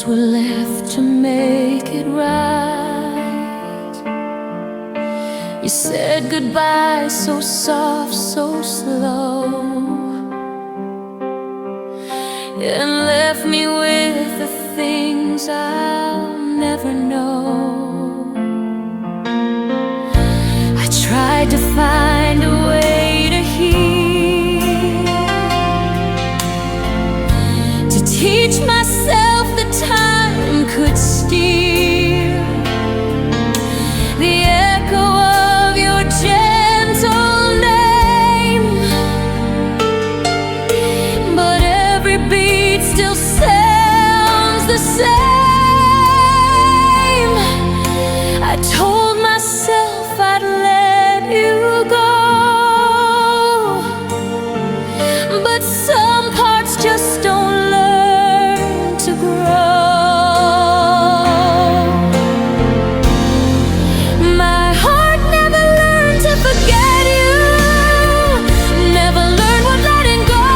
words were left to make it right. You said goodbye so soft, so slow, and left me with the things I'll never know. I tried to find a way to heal, to teach myself that time could steal the echo of your gentle name, but every beat still sounds the same. I told myself I'd let you go, but some parts just don't learn to grow. My heart never learned to forget you, never learned what letting go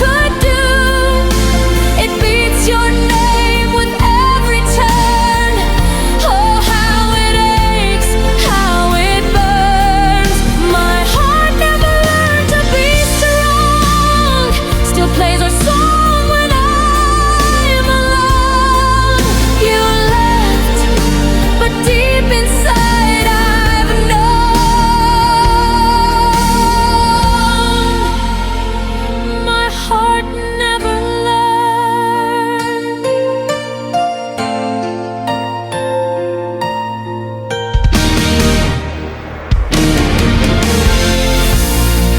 could do. It beats your name with every turn. Oh, how it aches, how it burns. My heart never learned to be strong, still plays our song when I'm alone. You left, but deep inside I've known. My heart never learned.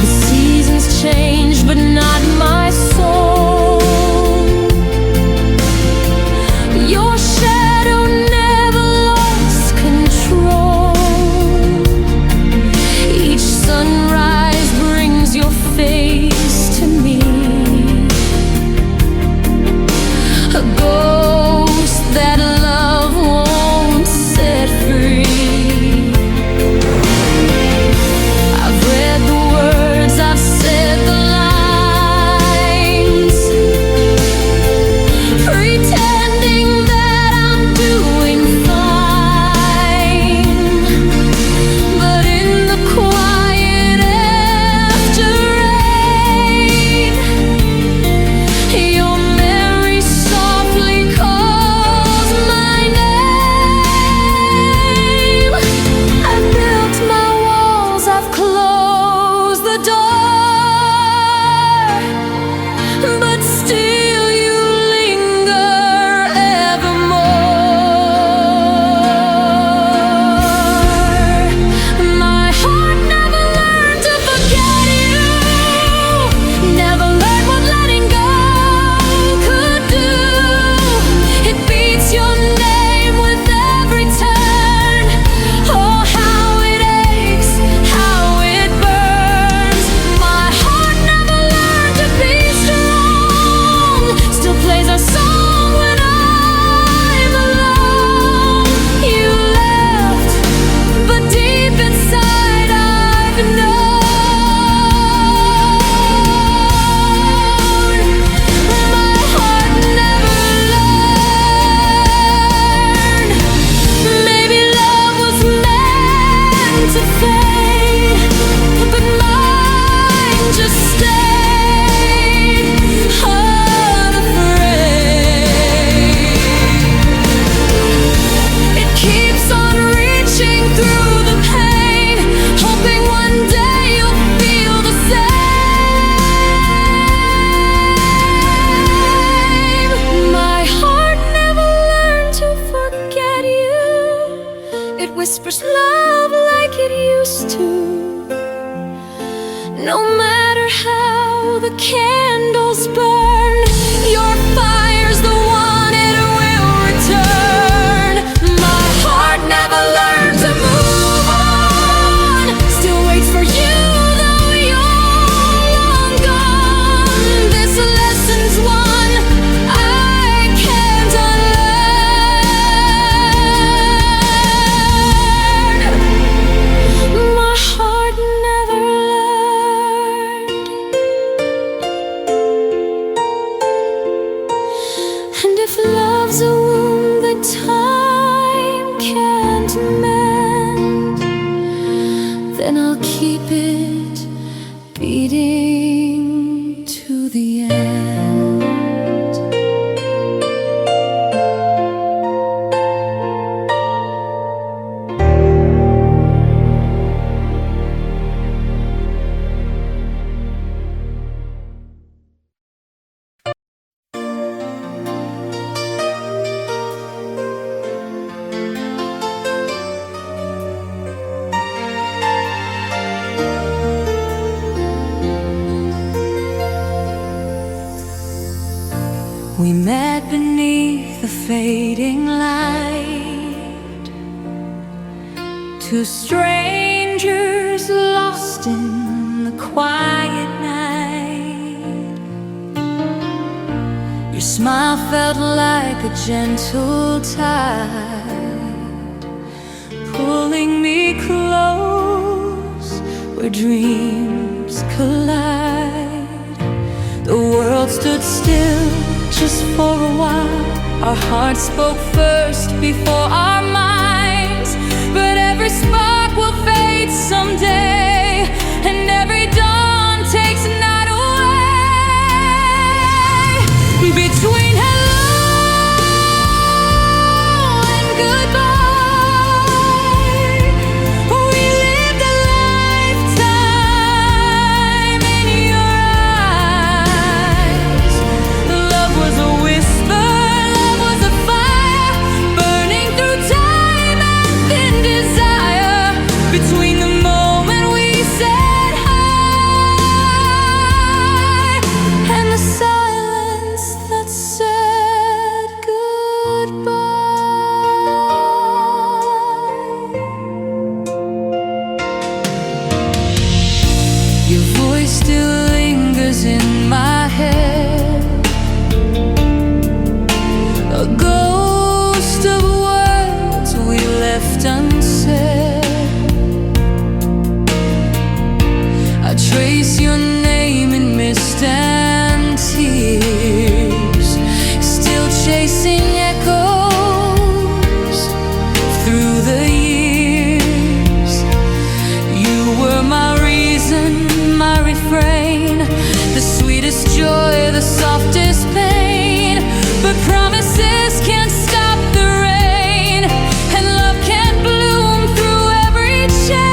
The seasons change, but not my soul. Your shadow never lost control. Each sunrise brings your face to me, a ghost that love won't set free. I've read the words, I've said the lines, pretending that I'm doing fine. But in the quiet after rain, your memory softly calls my name. I've built my walls, I've closed the door, but still you linger evermore. My heart never learned to forget you, never learned what letting go could do. It beats your name with every turn. Oh, how it aches, how it burns. My heart never learned to be strong, still plays our song when I'm alone. You left, but deep inside I've known. My heart never learned. Maybe love was meant to fade, but mine just stayed unafraid. It keeps on reaching through the pain, hoping one day you'll feel the same. My heart never learned to forget you. It whispers love like it used to. No matter how the candles burn, your fire's the one it will return. My heart never learned to move on, still waits for you though you're long gone. This lesson's one I can't unlearn. My heart never learned. then I'll keep it beating to the end. We met beneath the fading light, two strangers lost in the quiet night. Your smile felt like a gentle tide, pulling me close where dreams collide. The world stood still just for a while. Our hearts spoke first before our minds. But every spark will fade someday, and every dawn takes a night away. Between hello and goodbye, we lived a lifetime in your eyes. Love was a whisper, love was a fire, burning through time and thin desire. Between the moment we said hi and the silence that said goodbye. Your voice still lingers in my head, a ghost of words we left unsaid. I trace your name in mist and tears, still chasing echoes through the years. You were my reason, my refrain, the sweetest joy, the softest pain. But promises can't stop the rain, and love can't bloom through every chain.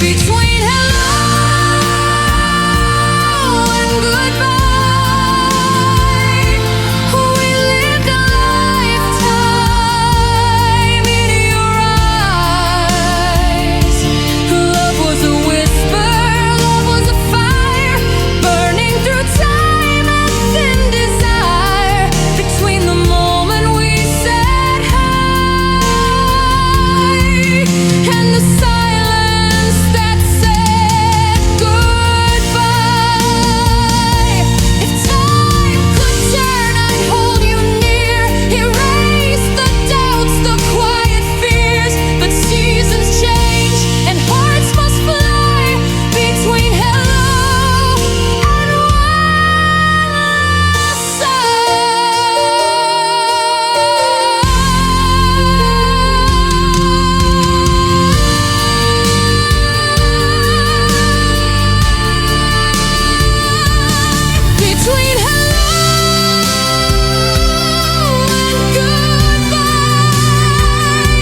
Between hello and goodbye, we lived a lifetime in your eyes. Love was a whisper, love was a fire, burning through time and thin desire. Between the moment we said hi and the silence that said goodbye. If time could turn, I'd hold you near, erase the doubts, the quiet fears. But seasons change and hearts must fly between hello and between hello and goodbye.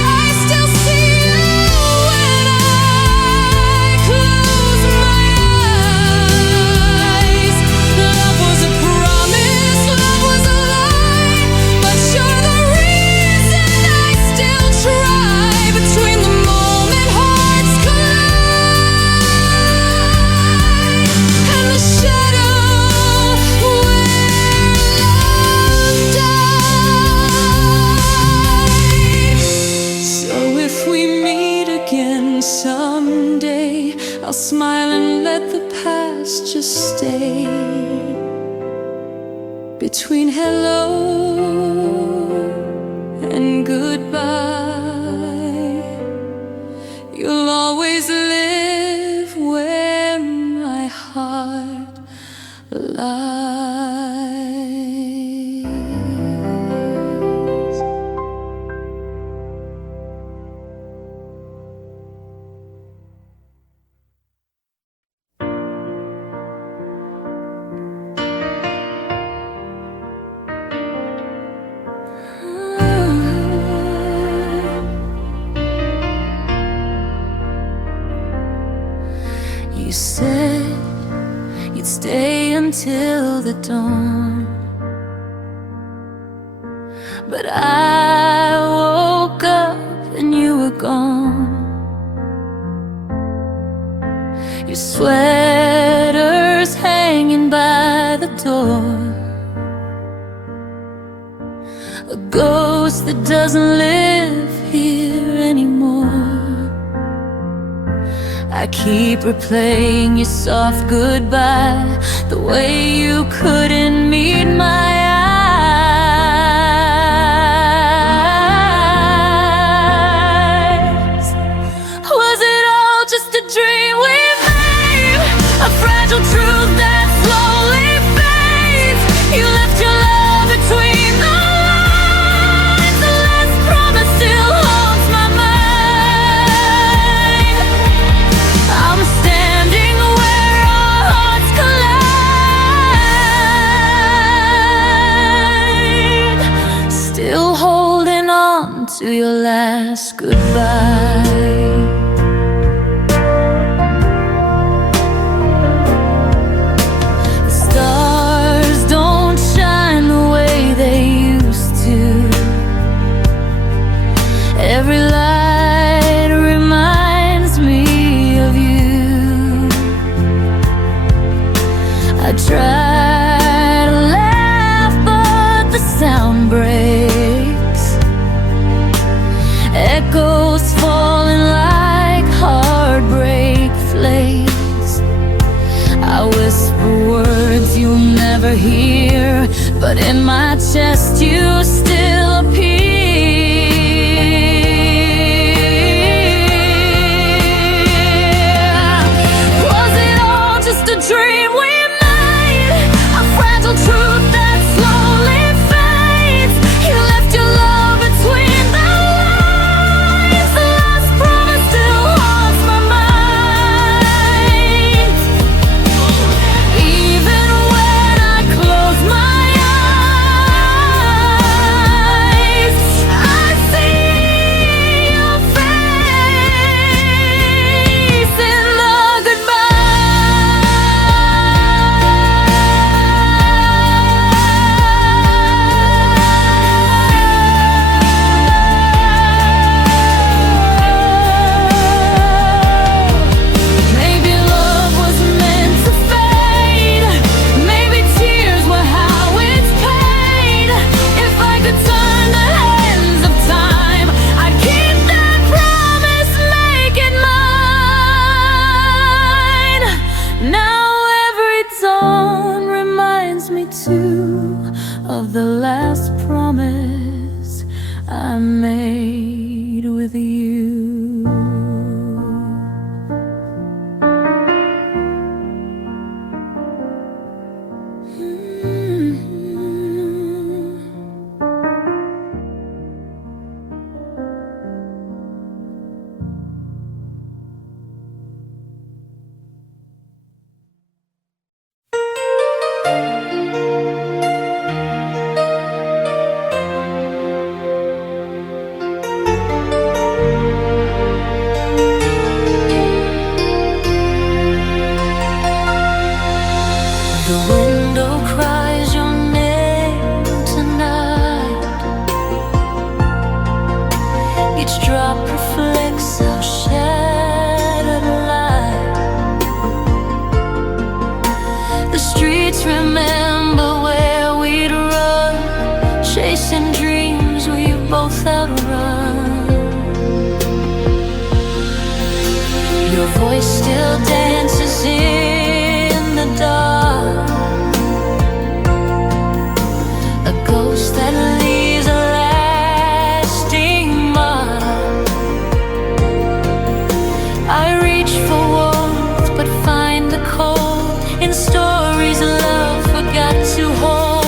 I still see you when I close my eyes. Love was a promise, love was a lie, but you're the reason I still try. Between the moment hearts collide and the shadow where love died. So if we meet again someday, I'll smile and let the past just stay. Between hello and goodbye, you'll always live where my heart lies. You said you'd stay until the dawn, but I woke up and you were gone. Your sweater's hanging by the door, a ghost that doesn't live here anymore. I keep replaying your soft goodbye, the way you couldn't meet my eyes. Was it all just a dream we made? A fragile truth that slowly fades. You left your love between the lines. The last promise still haunts my mind. I'm standing where our hearts collide, still holding on to your last goodbye. Every light reminds me of you. I try to laugh, but the sound breaks. Echoes falling like heartbreak flakes. I whisper words you'll never hear, but in my chest you still appear. Dream we made, a fragile truth that slowly fades. You left your love between the lines. The last promise still haunts my mind. Even when I close my eyes, I see your face in the goodbye. Of the last promise I made with you. The window cries your name tonight. Each drop reflects our shattered light. The streets remember where we'd run, chasing dreams we both outrun. Your voice still dances in the dark, a ghost that leaves a lasting mark. I reach for warmth but find the cold in stories love forgot to hold.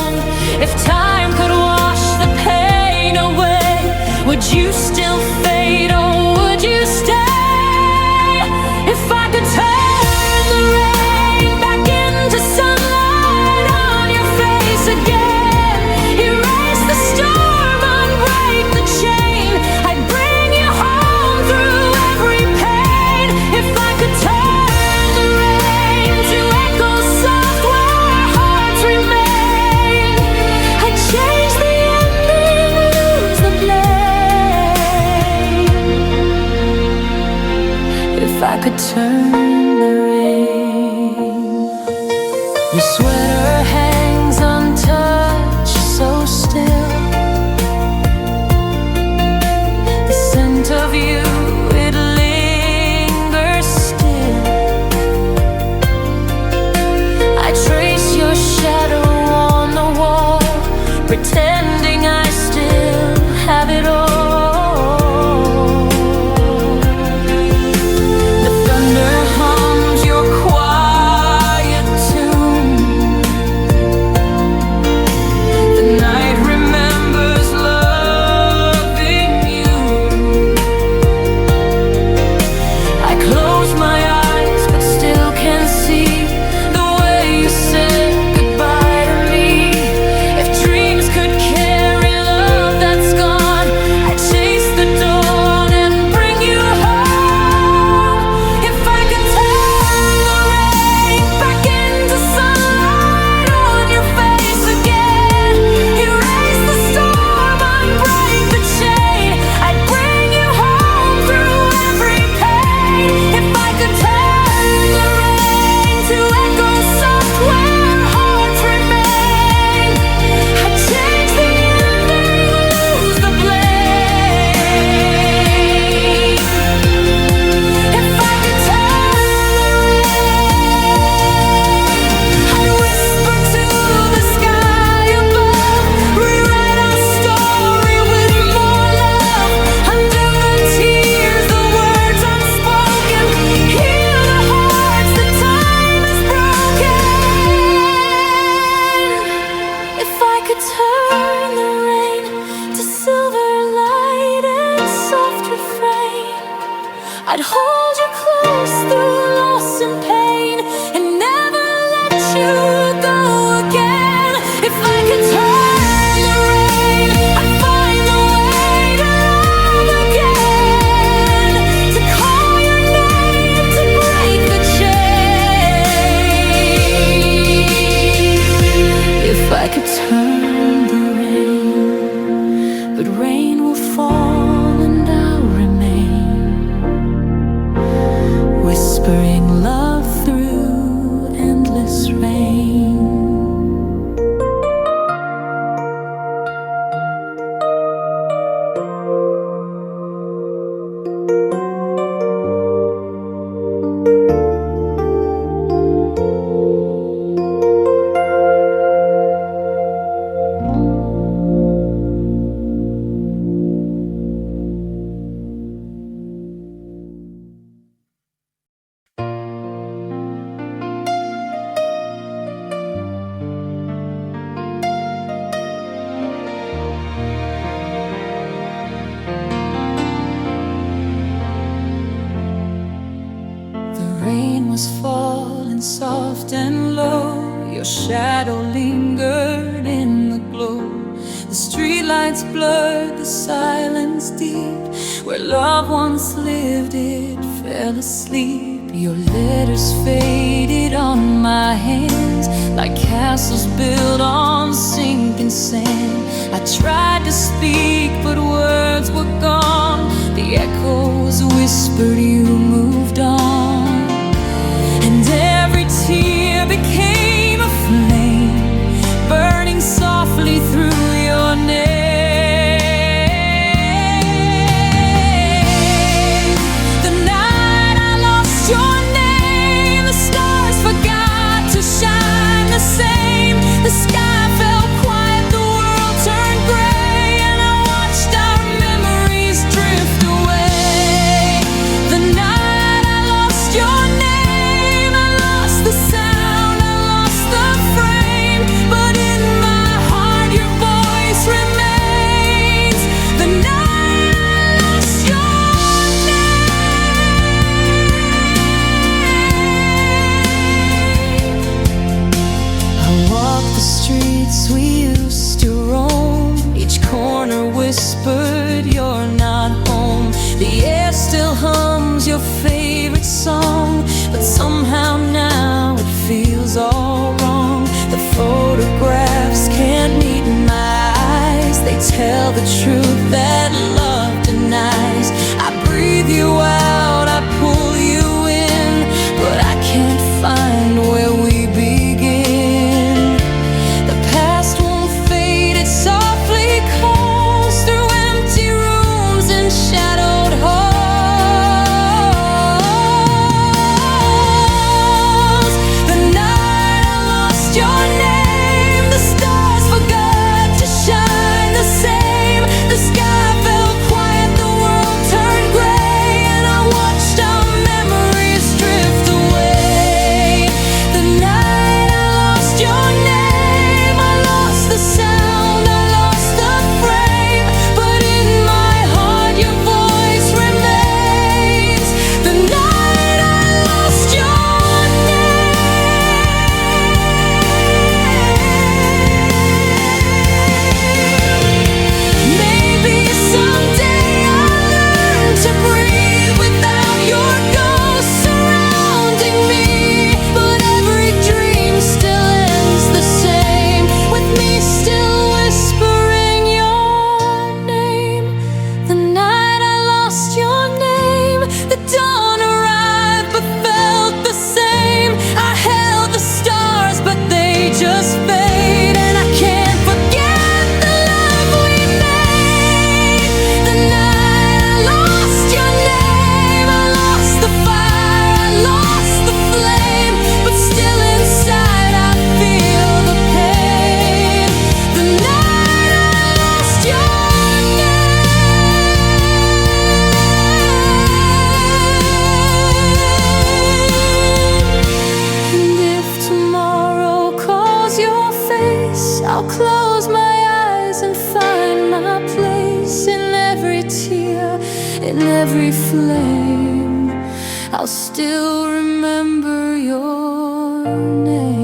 If time could wash the pain away, would you still fade or would you stay? If I could turn the rain back into I could turn the rain. Your sweater hangs untouched, so still. The scent of you, it lingers still. I trace your shadow on the wall, pretending I still have it all. I'd hold you close through loss and pain, and never let you go again. If I could turn the rain, I'd find the way to love again, to call your name, to break the chain. If I could turn the rain, but rain will fall and I'll remain, whispering love through endless rain. Rain was falling soft and low. Your shadow lingered in the glow. The streetlights blurred the silence deep. Where love once lived, it fell asleep. Your letters faded on my hands, like castles built on sinking sand. I tried to speak, but words were gone. The echoes whispered you moved on. And every tear became a flame, burning softly through your name. The night I lost your name, the stars forgot to shine the same. The sky fell quiet, the world turned gray, and I watched our memories drift away. The night I'll still remember your name.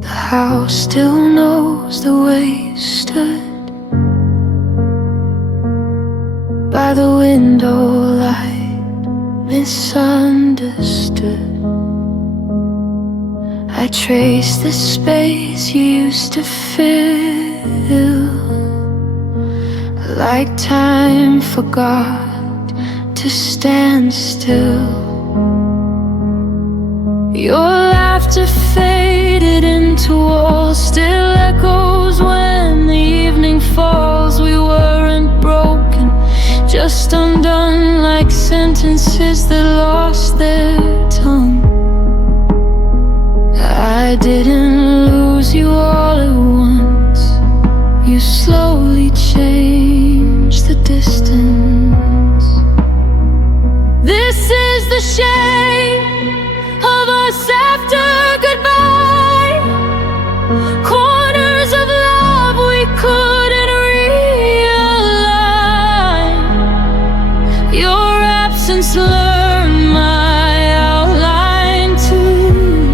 The house still knows the way you stood by the window light, misunderstood. I trace the space you used to fill, like time forgot to stand still. Your laughter faded into walls, still echoes when the evening falls. We weren't broken, just undone, like sentences that lost their tongue. I didn't lose you all at once. You slowly changed the distance. This is the shape of us after goodbye. Corners of love we couldn't realign. Your absence learned my outline too.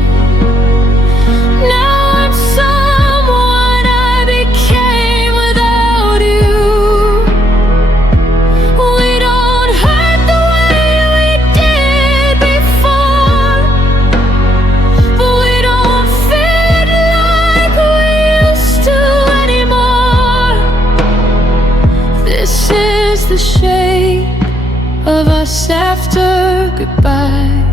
Now I'm someone I became without you. We don't hurt the way we did before, but we don't fit like we used to anymore. This is the shape of us after goodbye.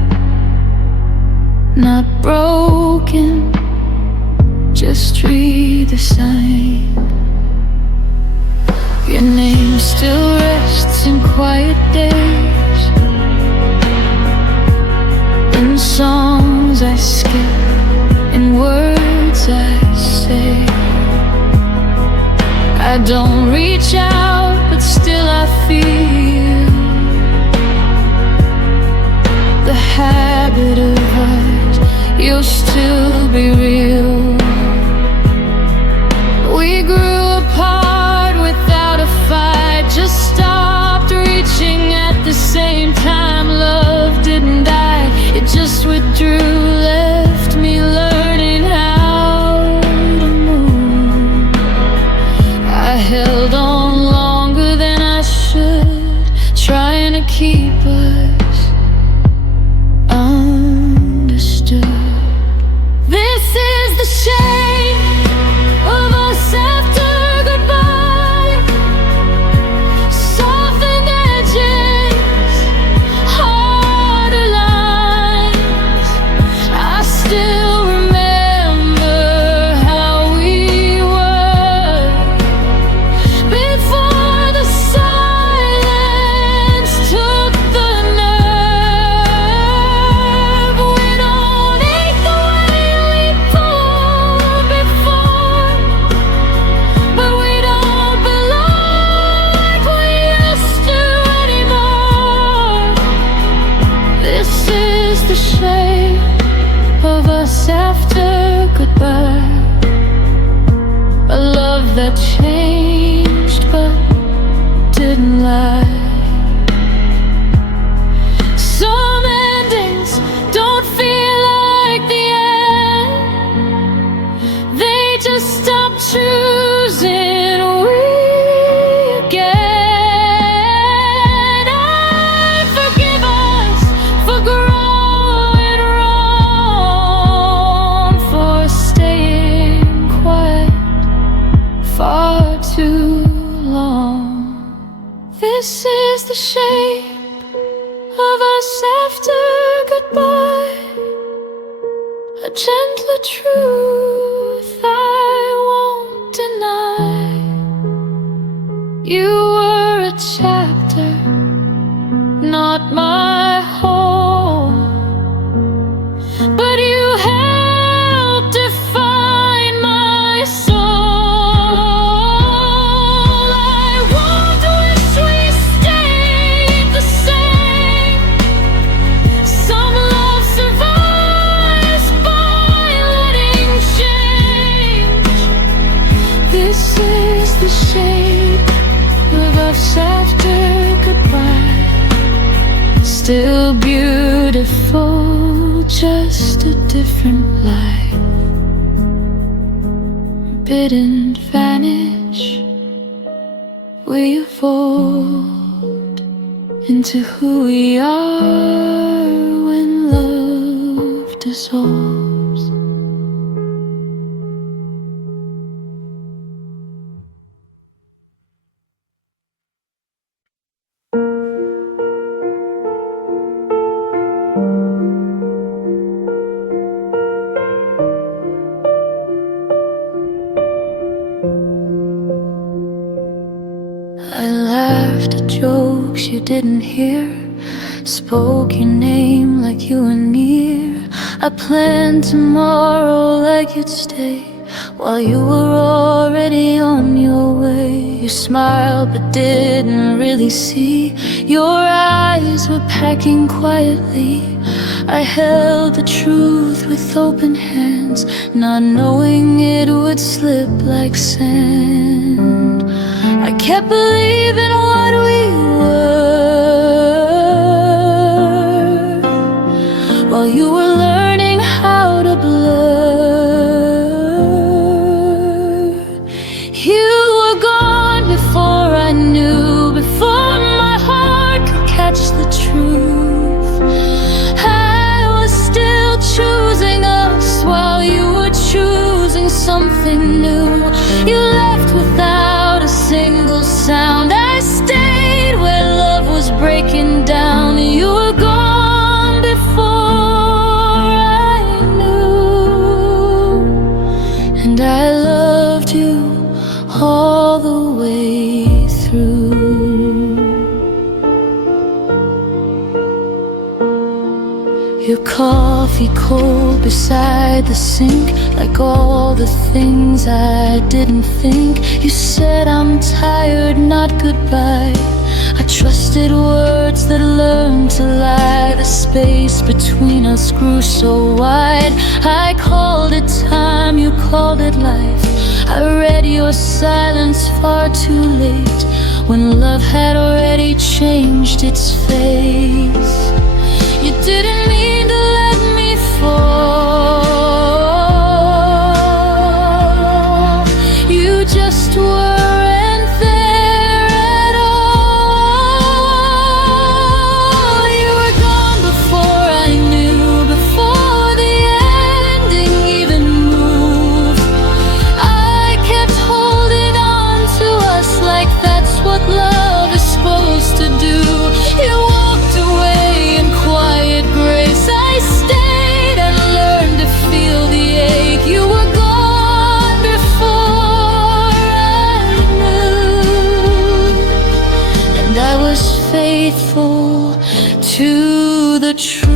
Not broken, just redesigned. Your name still rests in quiet days, in songs I skip, in words I say. I don't reach out, but still I feel the habit of ours. You'll still be real. We grew apart without a fight, just stopped reaching at the same time. Love didn't die, it just withdrew, left me learning how to move. I held on longer than I should, trying to keep us understood. This is the shape of us after goodbye. Softened edges, harder lines. I still remember how we were before the silence took the nerve. We don't hate the way we pulled before, but we don't belong like we used to anymore. This is the shape of us after goodbye. A love that changed but didn't lie. Some endings don't feel like the end, they just stop choosing we again. I forgive us for growing wrong, for staying quiet far too long. This is the shape of us after goodbye. A gentler truth I won't deny. You were a chapter, not my still beautiful, just a different light. Didn't vanish, we evolved into who we are when love dissolves. I laughed at jokes you didn't hear, spoke your name like you were near. I planned tomorrow like you'd stay, while you were already on your way. You smiled but didn't really see, your eyes were packing quietly. I held the truth with open hands, not knowing it would slip like sand. I kept believing what we were, while you were learning how to blur. You were gone before I knew, before my heart could catch the truth. I was still choosing us while you were choosing something new. You left without a single sound. I stayed where love was breaking down. You were gone before I knew, and I loved you all the way through. Your coffee cold beside the sink, like all the things I didn't think. You said I'm tired, not goodbye. I trusted words that learned to lie. The space between us grew so wide. I called it time, you called it life. I read your silence far too late, when love had already changed its face. You didn't mean to let me fall, you just weren't there at all. You were gone before I knew, before the ending even moved. I kept holding on to us like that's what love is supposed to do. You walked away in quiet grace. I stayed and learned to feel the ache. You were gone before I knew, and I was faithful to the truth.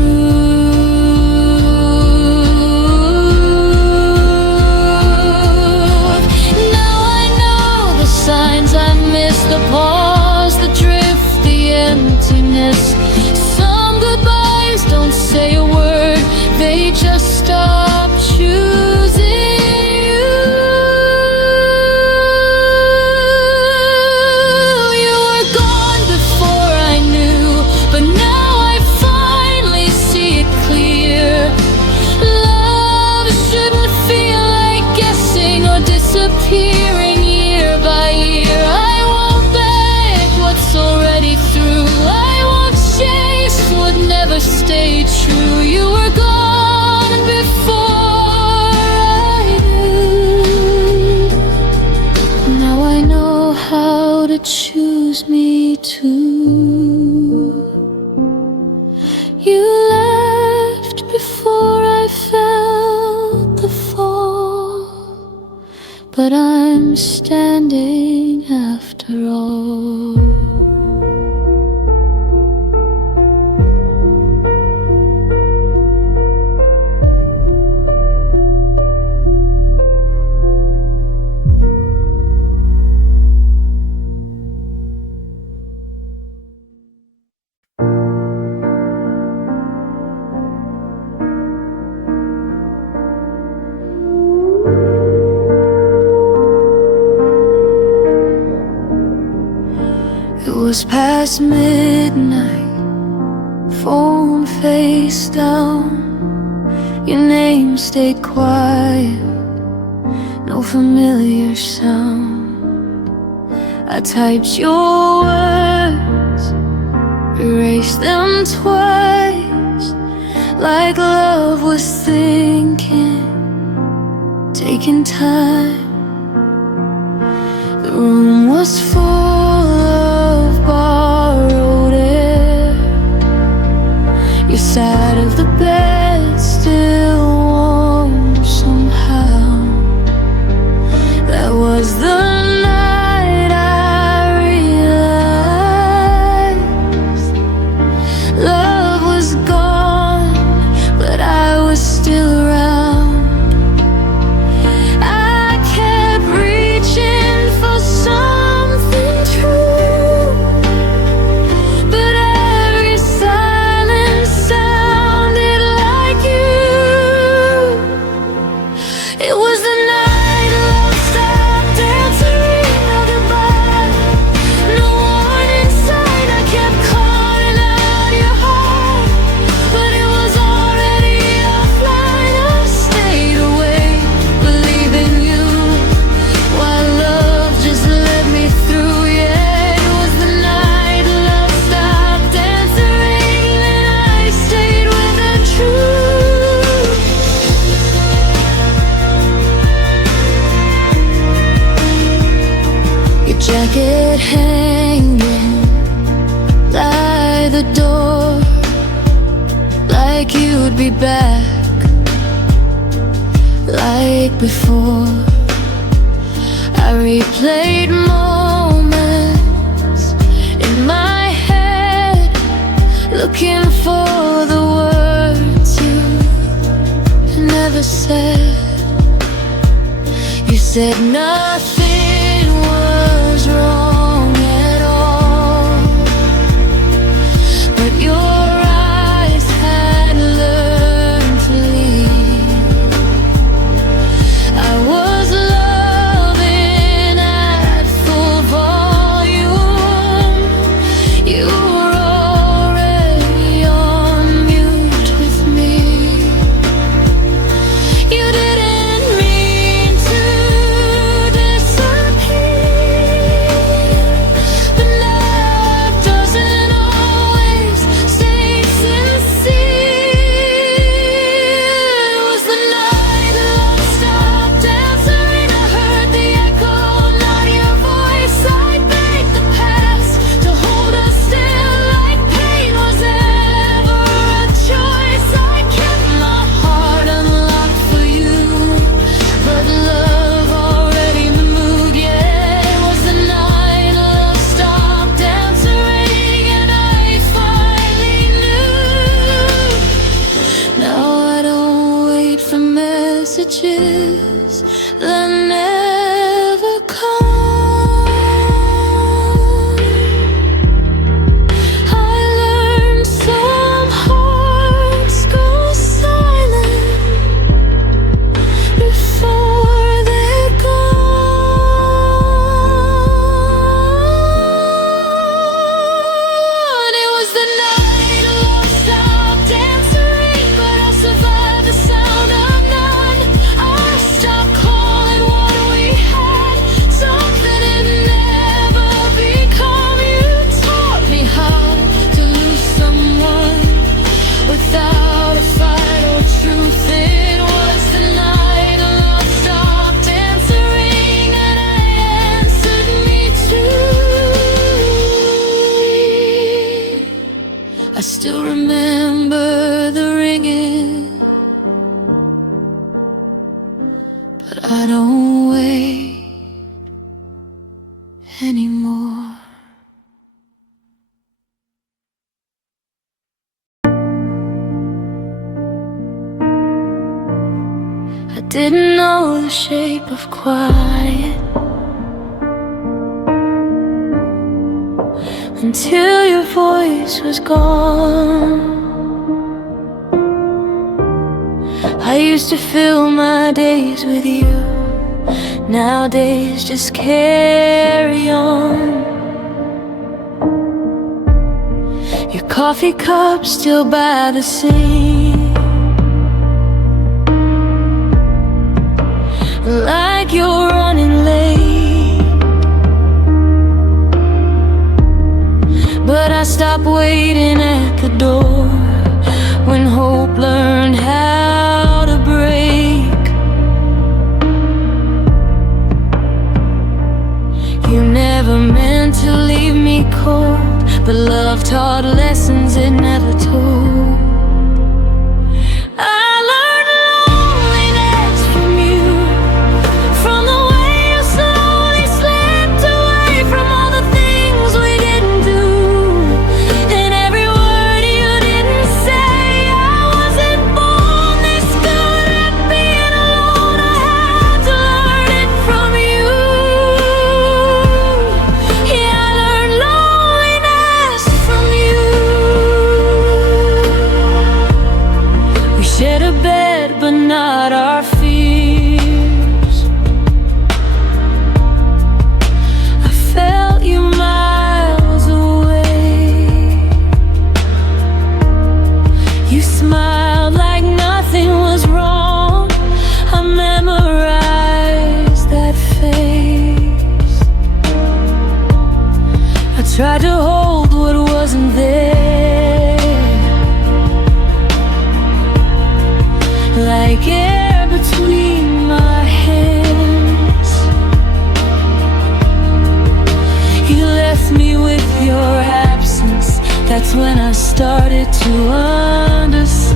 Now I know the signs I missed, the pause, the drift, the emptiness. Some goodbyes don't say a word, they just stop choosing you. You were gone before I knew, but now I finally see it clear. Love shouldn't feel like guessing or disappearing year by year. I won't beg what's already through, I won't chase what never stayed true. You were gone before I knew, now I know how to choose me too. You left before I felt the fall, but I'm standing after all. It was past midnight, phone face down. Your name stayed quiet, no familiar sound. I typed your words, erased them twice, like love was thinking, taking time. The room was full of borrowed air. Your side of the bed still warm somehow. That was the night I realized love was gone, but I was still around. I kept reaching for something true, but every silence sounded like you. It was the night love stopped answering our goodbye. No warning sign, I kept calling out your heart, but it was already offline. I stayed awake, believing you, while love just let me through. Yeah, it was the night love stopped answering, and I stayed with the truth. Your jacket hanging by the door, like you'd be back, like before. I replayed moments in my head, looking for the words you never said. You said nothing was wrong at all, but your eyes had learned to leave. I was loving at full volume. You were already on mute with me. You didn't mean to disappear, but love doesn't always stay sincere. It was the night love stopped answering. I heard the echo, not your voice. I begged the past to hold us still, like pain was ever a choice. I kept my heart unlocked for you, but love already moved. Yeah, it was the night love stopped answering, and I finally knew. Now I don't wait for messages that never come. I learned some hearts go silent before they're gone. It was the night love stopped answering, but I'll survive the sound of none. I stopped calling what we had, something it never become. You taught me how to lose someone without a final truth. It was the night love stopped answering, and I answered me too. I still remember the ringing, but I don't wait anymore. I didn't know the shape of quiet until your voice was gone. I used to fill my days with you, nowadays just carry on. Your coffee cup still by the sink, like you're running late. But I stopped waiting at the door when hope learned how to break. You never meant to leave me cold, but love taught lessons it never told. I learned loneliness from you, from the way you slowly slipped away from all the things we didn't do, and every word you didn't say. I wasn't born this good at being alone. I had to learn it from you. Yeah, I learned loneliness from you. We shared a bed, but not our fears. I felt you miles away. You smiled like nothing was wrong. I memorized that face. I tried to hold what wasn't there, like air between my hands. You left me with your absence. That's when I started to understand.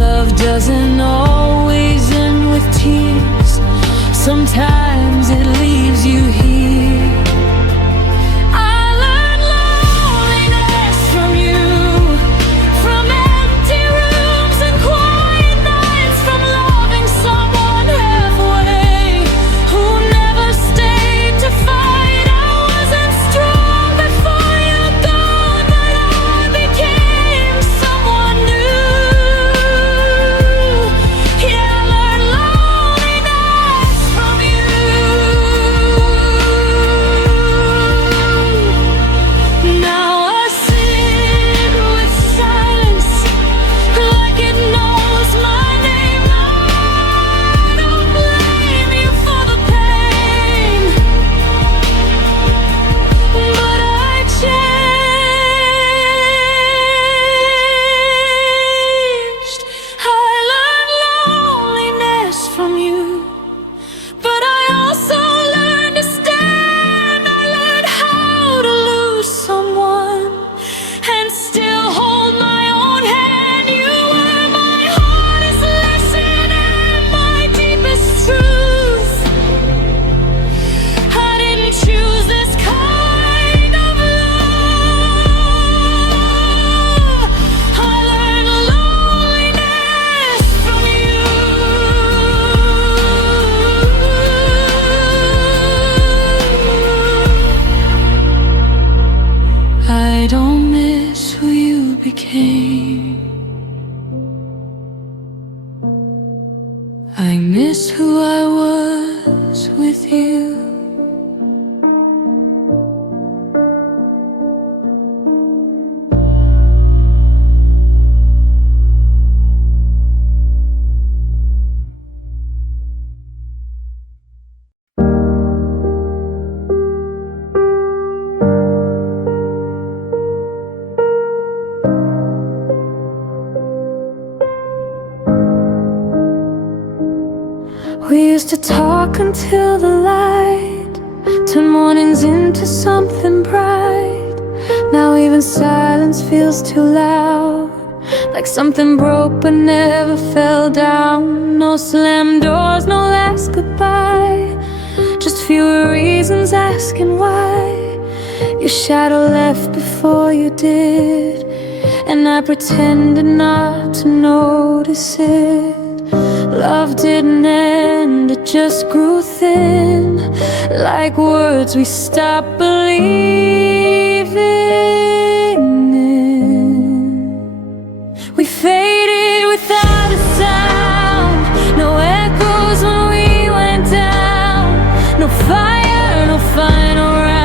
Love doesn't always end with tears. Sometimes it leaves you here. I learned loneliness from you, from empty rooms and quiet nights, from loving someone halfway who never stayed to fight. I wasn't strong before you were gone, but I became someone new. Yeah, I learned loneliness from you. Now I sit with silence, like it knows my name. I don't blame you for the pain, but I changed. I learned loneliness from you, but I also learned to stand. I learned how to lose someone and still hold my own hand. You were my hardest lesson and my deepest truth. I didn't choose this kind of love. I learned loneliness from you. I don't miss who you became. I miss who I was with you. We used to talk until the light turned mornings into something bright. Now even silence feels too loud, like something broke but never fell down. No slam doors, no last goodbye, just fewer reasons asking why. Your shadow left before you did, and I pretended not to notice it. Love didn't end, it just grew thin, like words we stopped believing in. We faded without a sound, no echoes when we went down, no fire, no final round.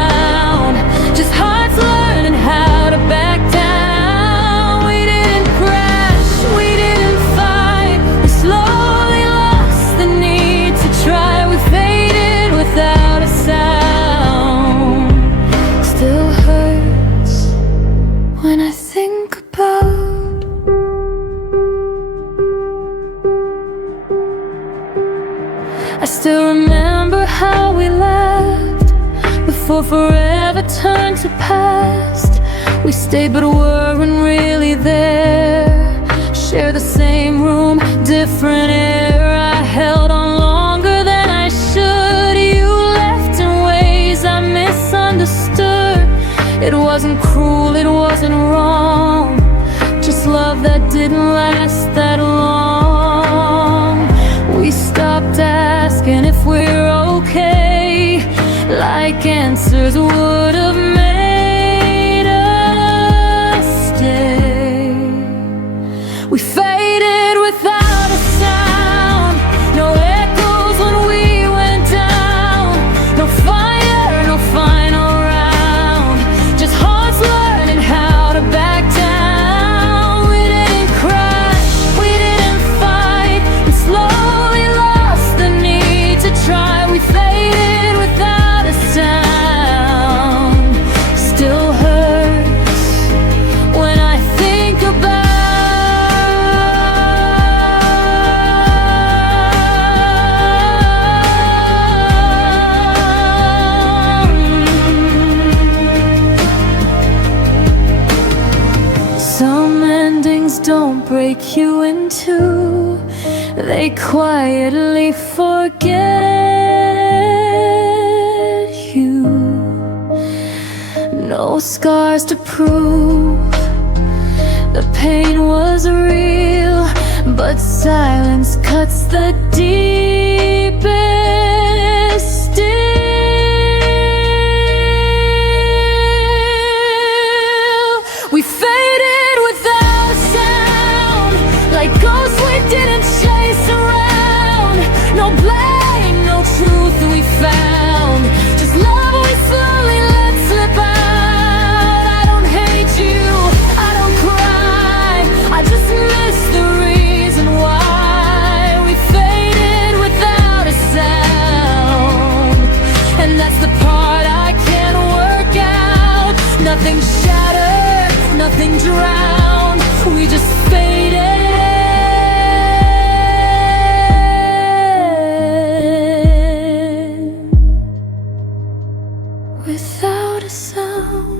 past. We stayed but weren't really there. Share the same room, different air. I held on longer than I should. You left in ways I misunderstood. It wasn't cruel, it wasn't wrong, just love that didn't last that long. We stopped asking if we're okay, like answers would have made us stay. We faded without a sound, no echoes when we went down, no fire, no final round, just hearts learning how to back down. We didn't crash, we didn't fight, we slowly lost the need to try. We faded without a sound, still hurts when I think about. Some endings don't break you in two, they quietly forget you. No scars to prove the pain was real, but silence cuts the deepest still. We faded without sound, like ghosts we didn't chase around. No blame, no truth we found, just love we slowly let slip out. I don't hate you, I don't cry, I just miss the reason why. We faded without a sound, and that's the part I can't work out. Nothing shattered, nothing drowned, we just faded without a sound.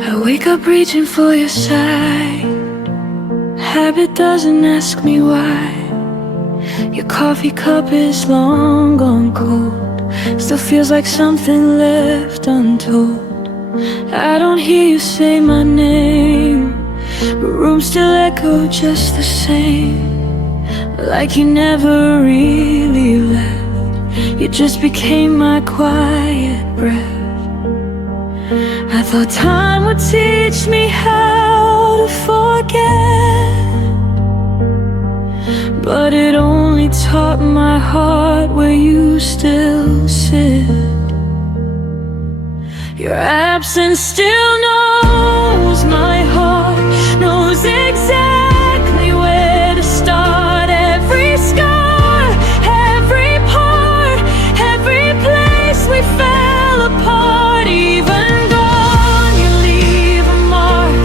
I wake up reaching for your side. Habit doesn't ask me why. Your coffee cup is long gone cold, still feels like something left untold. I don't hear you say my name, but rooms still echo just the same, like you never really left. You just became my quiet breath. I thought time would teach me how to forget, but it only taught my heart where you still sit. Your absence still knows my heart, knows exactly where to start. Every scar, every part, every place we fell apart. Even gone, you leave a mark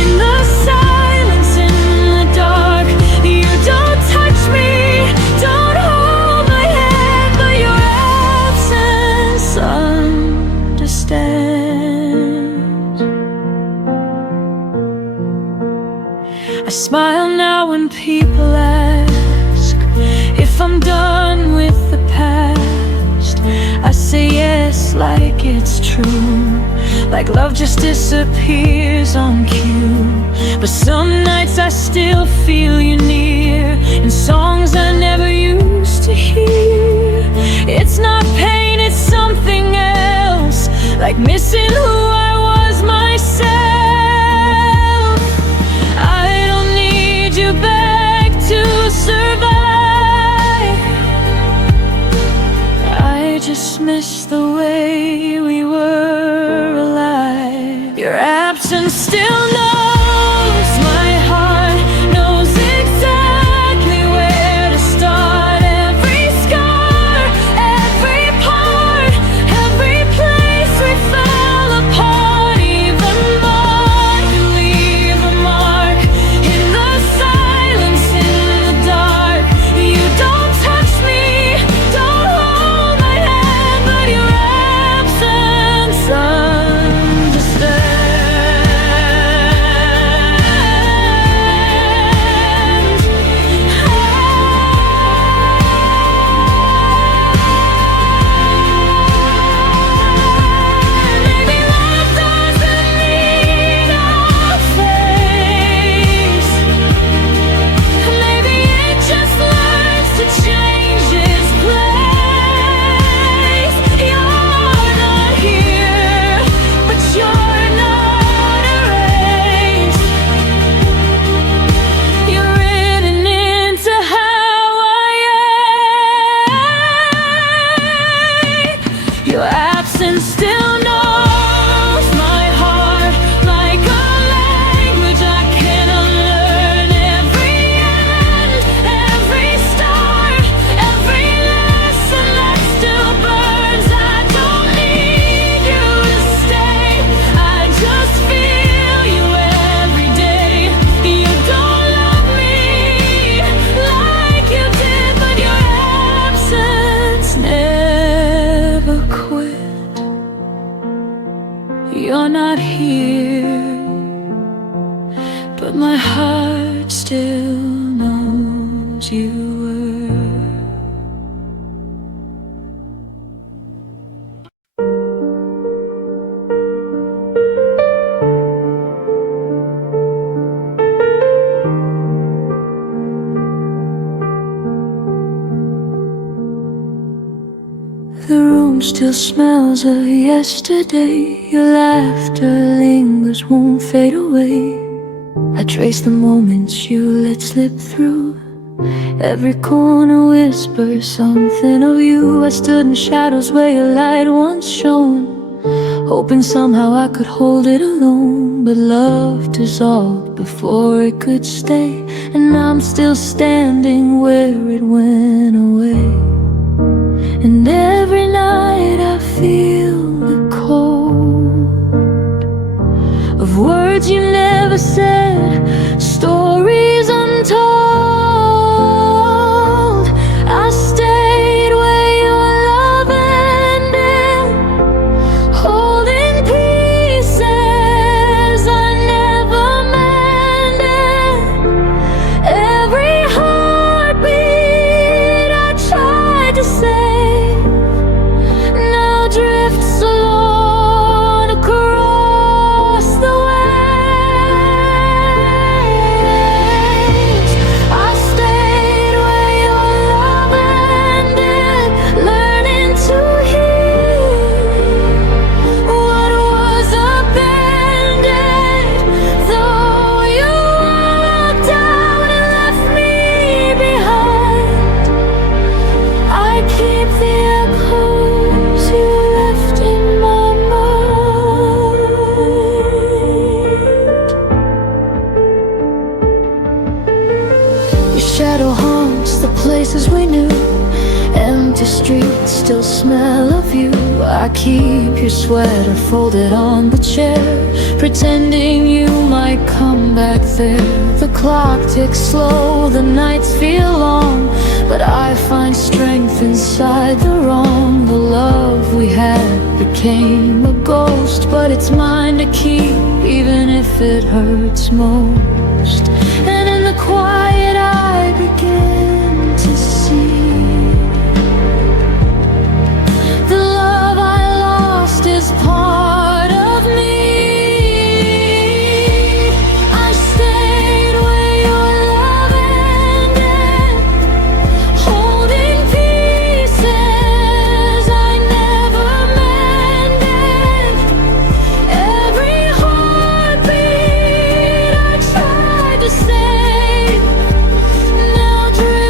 in the silence, in the dark. You don't touch me, don't hold my hand, but your absence understands. I smile now when people ask if I'm done with the past. I say yes like it's true, like love just disappears on cue. But some nights I still feel you near, in songs I never used to hear. It's not pain, it's something else, like missing who I was myself. I don't need you back to survive, I just miss the way we were alive. Your absence still knows my heart, knows exactly where to start. Every scar, every part, every place we fell apart. Even more to leave a mark in the silence, in the dark. You don't touch me, don't hold my hand, but your absence Your absence still knows my heart like a language I cannot learn. Every end, every start, every lesson that still burns. I don't need you to stay, I just feel you every day. You don't love me like you did, but your absence never quit. You're not here, but my heart still knows you were. The room still smells of yesterday. Your laughter lingers, won't fade away. I trace the moments you let slip through. Every corner whispers something of you. I stood in shadows where your light once shone, hoping somehow I could hold it alone. But love dissolved before it could stay, and I'm still standing where it went away. And every night I feel the cold of words you never said, stories untold. I stayed where your love ended, holding pieces I never mended. Every heartbeat I tried to save now drifts alone across the waves. I stayed where your love ended, learning to hear what was abandoned. Though you walked out and left me behind, I keep the echoes you left in my mind. Your shadow haunts the places we knew. Empty streets still smell of you. I keep your sweater folded on the chair, pretending you might come back there. The clock ticks slow, the nights feel long, but I find strength inside the wrong. The love we had became a ghost, but it's mine to keep, even if it hurts most. And in the quiet I begin to see the love I lost is part of me. I stayed where your love ended, holding pieces I never mended. Every heartbeat I tried to save now drifts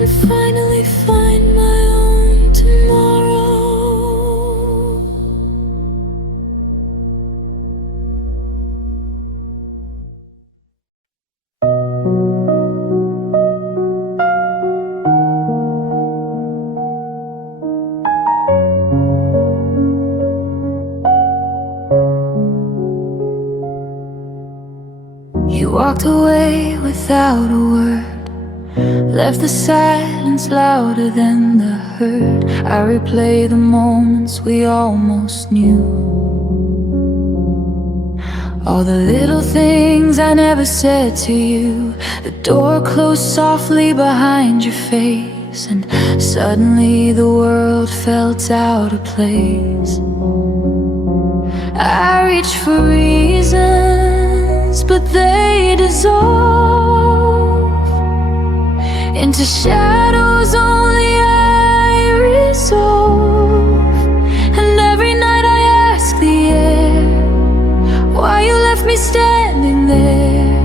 and finally find my own tomorrow. You walked away without a word, left the silence louder than the hurt. I replay the moments we almost knew, all the little things I never said to you. The door closed softly behind your face, and suddenly the world felt out of place. I reached for reasons, but they dissolve into shadows only I resolve. And every night I ask the air why you left me standing there.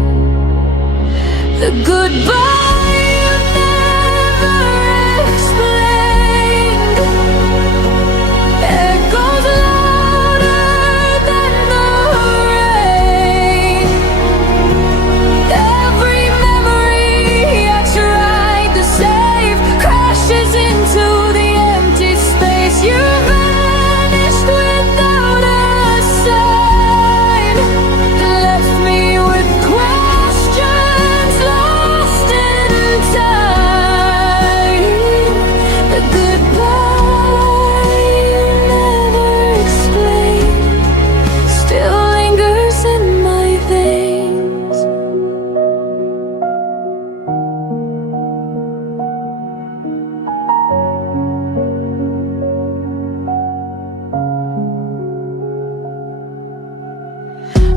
The goodbye you never explained echoes louder than the rain. Every memory I tried to save crashes into the empty space. You vanished without a sign, left me with questions lost in time. The goodbye you never explained still lingers in my veins.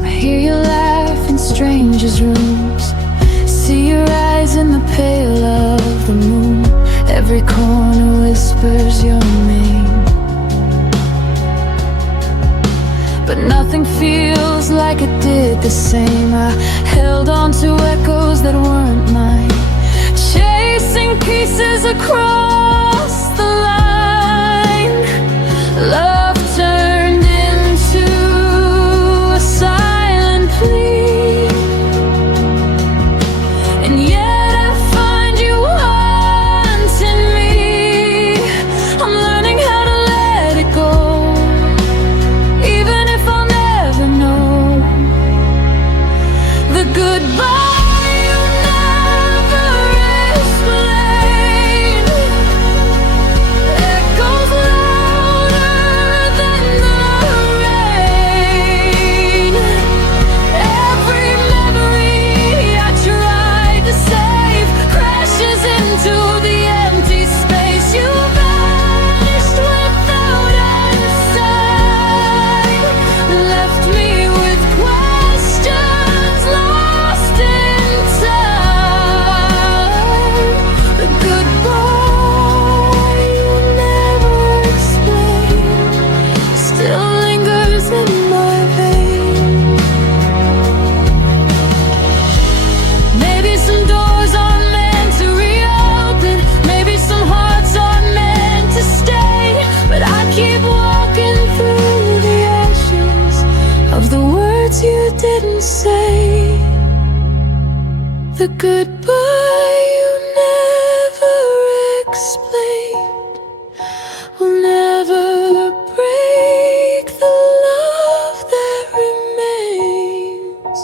I hear you laugh in strangers' rooms, see your eyes in the pale of the moon. Every corner whispers your name, but nothing feels like it did the same. I held on to echoes that weren't mine, chasing pieces across the line. Love turned into a silent plea, and yet I find you haunting me. I'm learning how to let it go, even if I'll never know. The goodbye you never explained echoes louder than the rain. Every memory I tried to save crashes into the empty space. You vanished without a sign, left me with questions lost in time. The goodbye you never explained still lingers in my veins. Maybe some doors are meant to reopen, maybe some hearts are meant to stay, but I keep walking through the ashes of the words you didn't say. The goodbye you never explained will never break the love that remains.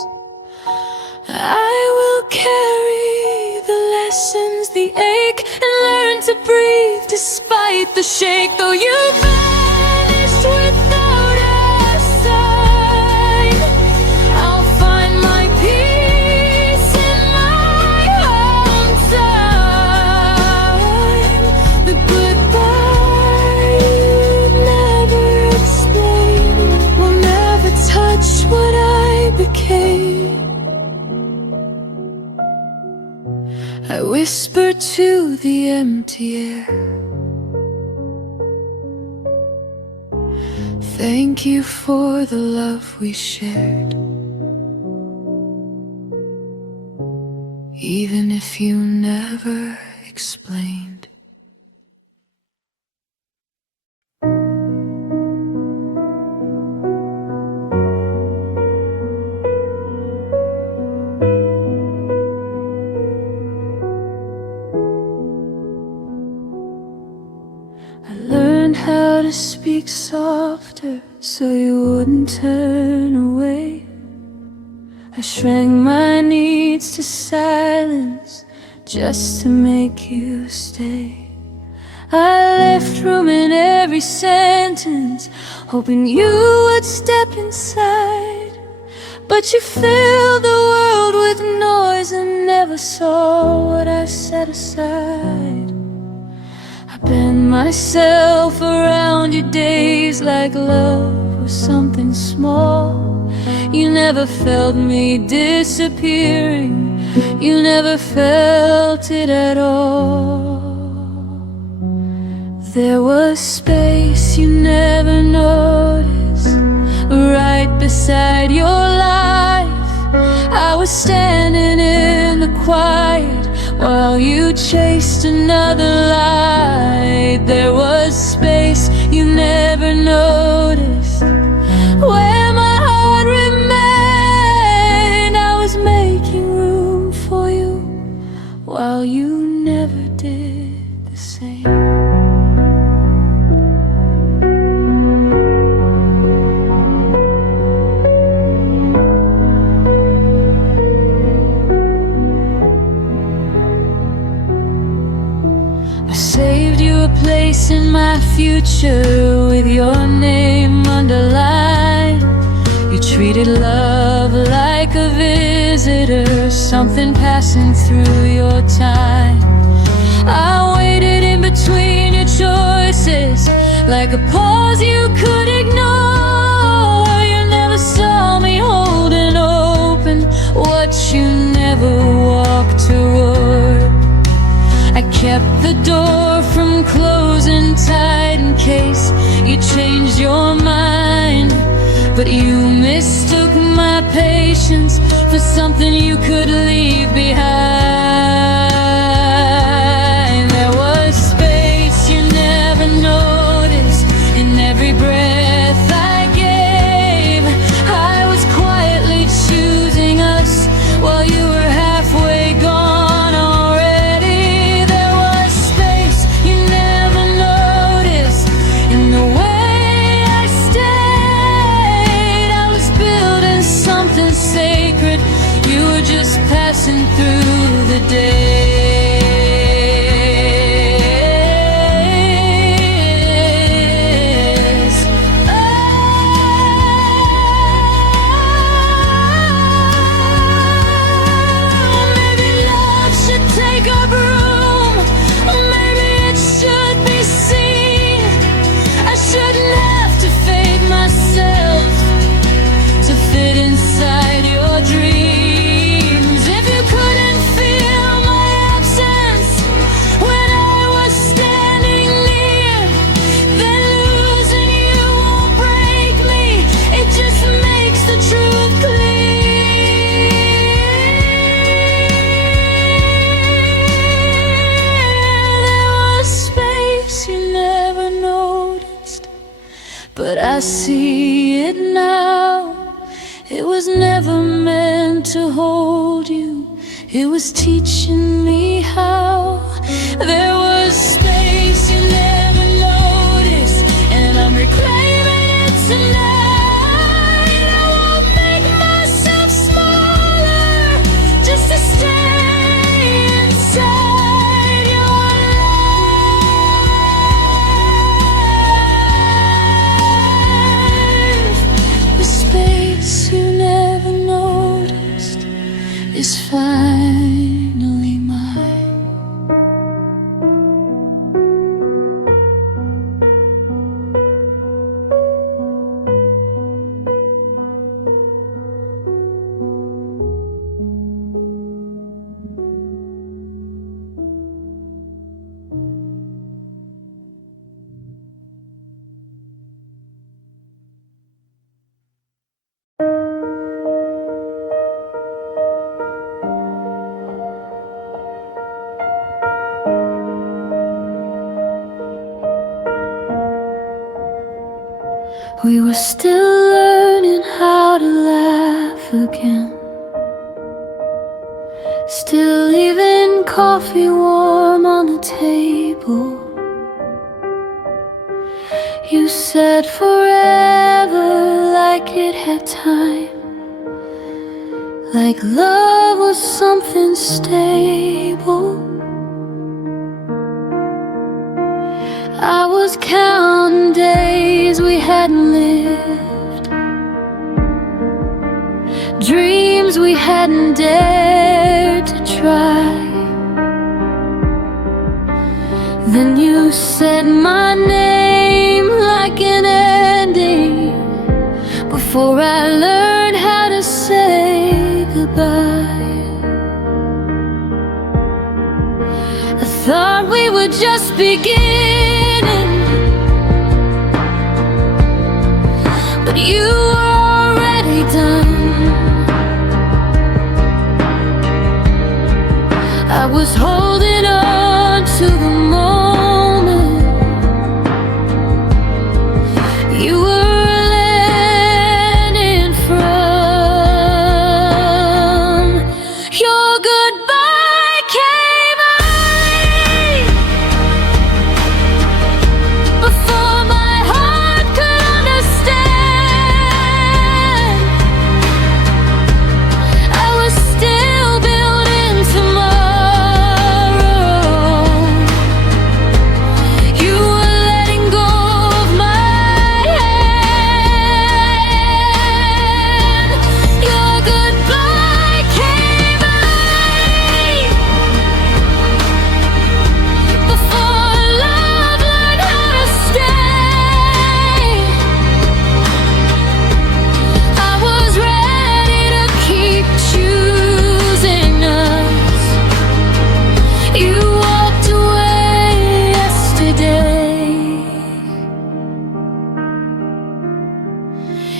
I will carry the lessons, the ache, and learn to breathe despite the shake. Though you vanished without a sign, I'll find my peace in my own time. The goodbye you never explained will never touch what I became. I whisper to the empty air, thank you for the love we shared. Even if you never explained. I learned how to speak softer so you wouldn't turn away. I shrank my needs to silence just to make you stay. I left room in every sentence, hoping you would step inside. But you filled the world with noise and never saw what I set aside. I bend myself around your days like love was something small. You never felt me disappearing, you never felt it at all. There was space you never noticed, right beside your life. I was standing in the quiet while you chased another light. There was space you never noticed, where my heart remained. I was making room for you while you never did the same. I saved you a place in my future with your name underlined. You treated love like a visitor, something passing through your time. I waited in between your choices, like a pause you could ignore. You never saw me holding open what you never walked toward. I kept the door from closing tight in case you changed your mind. But you mistook my patience for something you could leave behind. There was space you never noticed in every breath I gave. I was quietly choosing us while you were halfway gone already. There was space you never noticed in the way I stayed. I was building something sacred, you were just passing through the days. Oh, maybe love should take up room, maybe it should be seen. I shouldn't have to fade myself to fit inside your dreams. If you couldn't feel my absence when I was standing near, then losing you won't break me, it just makes the truth clear. There was space you never noticed, but I see it now. It was never meant to hold you, it was teaching me how. There was space you never noticed, and I'm reclaiming it tonight. I won't make myself smaller just to stay inside your life. The space you never noticed is finally mine. We were still learning how to laugh again, still leaving coffee warm on the table. You said forever like it had time, like love was something stable. I was counting days we hadn't lived, dreams we hadn't dared to try. Then you said my name like an ending, before I learned how to say goodbye. I thought we were just beginning, but you were already done. I was holding on to the moment you were landing from. Your goodbye came early, before my heart could understand. I was still building tomorrow. You were letting go of my hand. Your goodbye came early, before love learned how to stay. I was ready to keep choosing us. You walked away yesterday.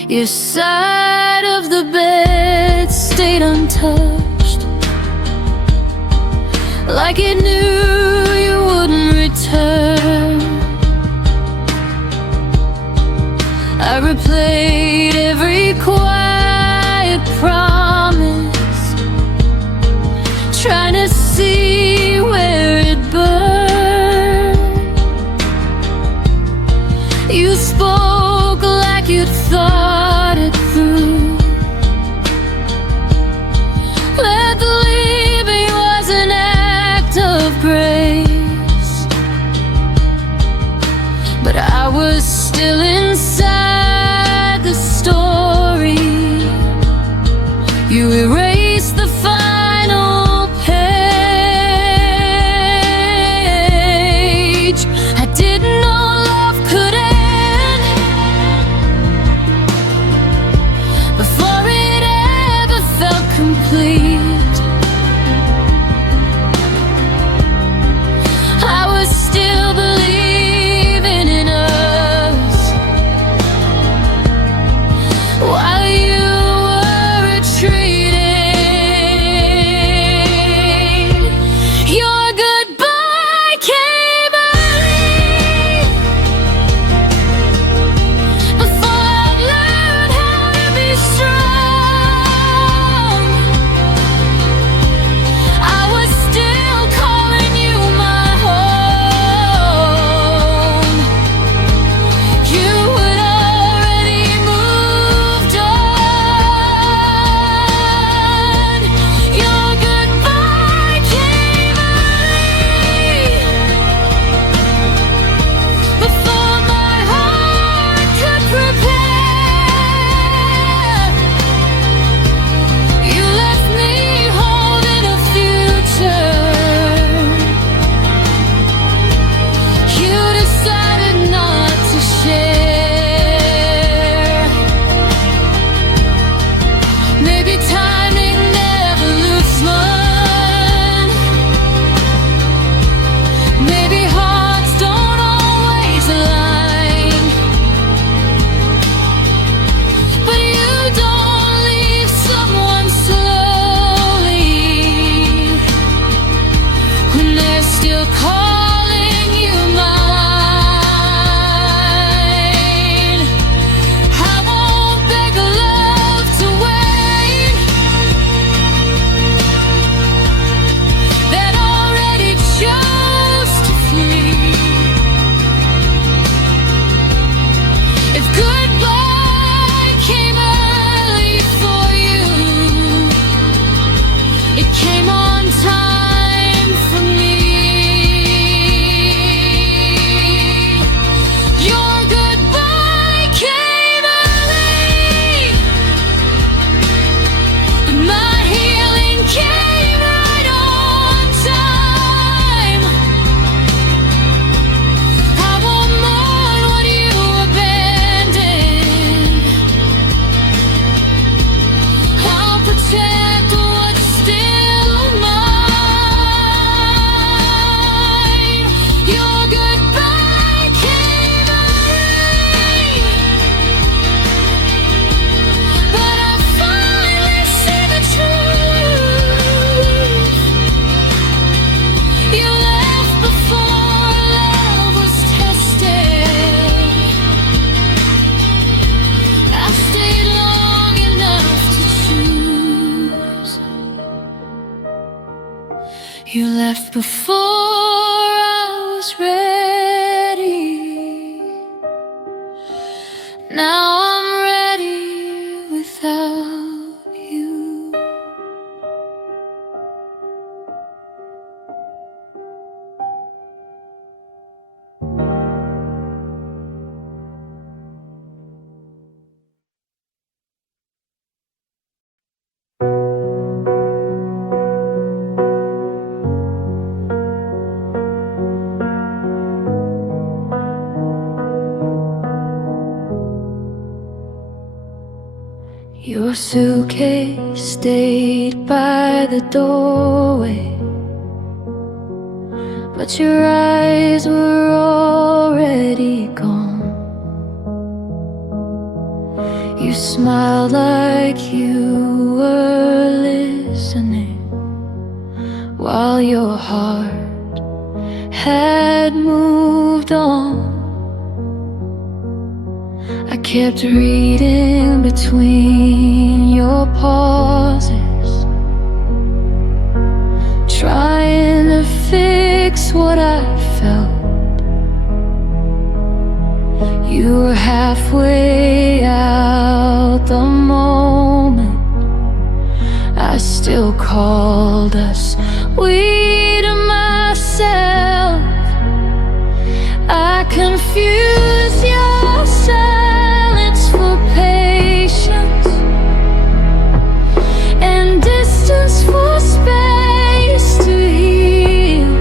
Your side of the bed stayed untouched, like it knew you wouldn't return. I replayed every quiet promise, trying to see where it burned. You spoke like you'd thought it through. Let the leaving was an act of grace, but I was still inside the story. You erased the final page. I didn't know love could end, before I was ready. Now I'm ready without you. Your suitcase stayed by the doorway, but your eyes were already gone. You smiled like you were listening, while your heart had moved on. I kept reading between your pauses, trying to fix what I felt. You were halfway out the moment I still called us we to myself. I confused your silence for patience and distance for space to heal.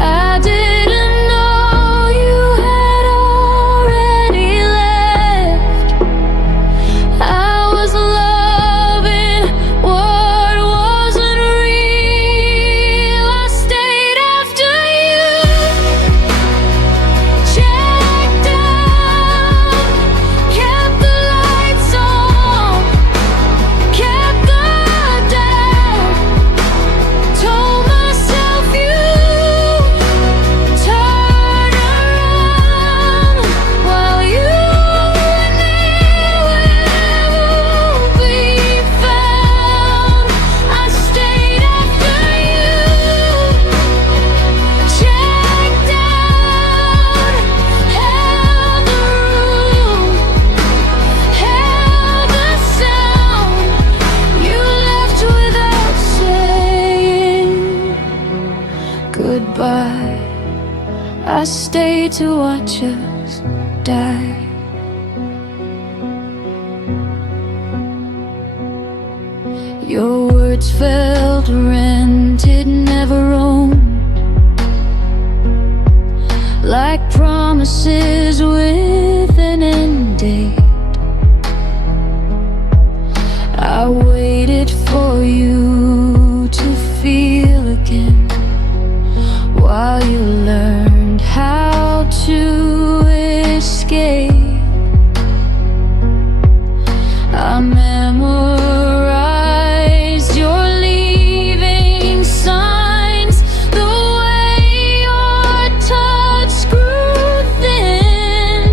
I didn't know you had already left. I was loving what wasn't real. I stayed after you, checked out, kept the lights on, kept the doubt, told myself you'd turn around while you were nowhere to be found. I stayed after you, checked out, held the room, held the sound. You left without saying goodbye. I stayed to watch us die. Your words felt rented, never owned, like promises with an end date. I waited for you to feel again, while you learned how to escape. I memorized your leaving signs, the way your touch grew thin.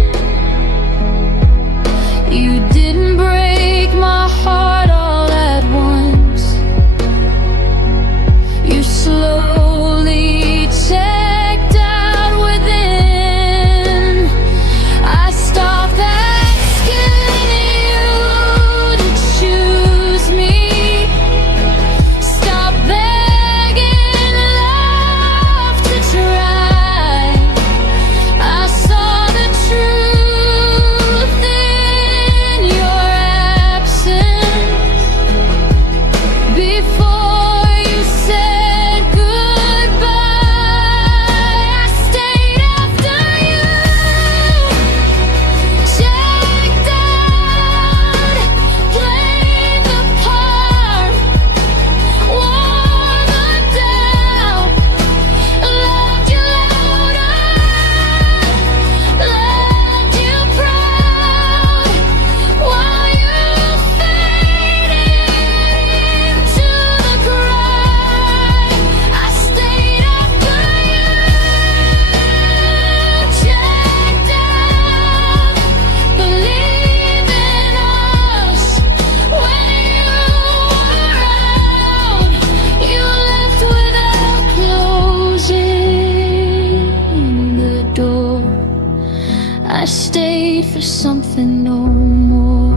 need for something no more.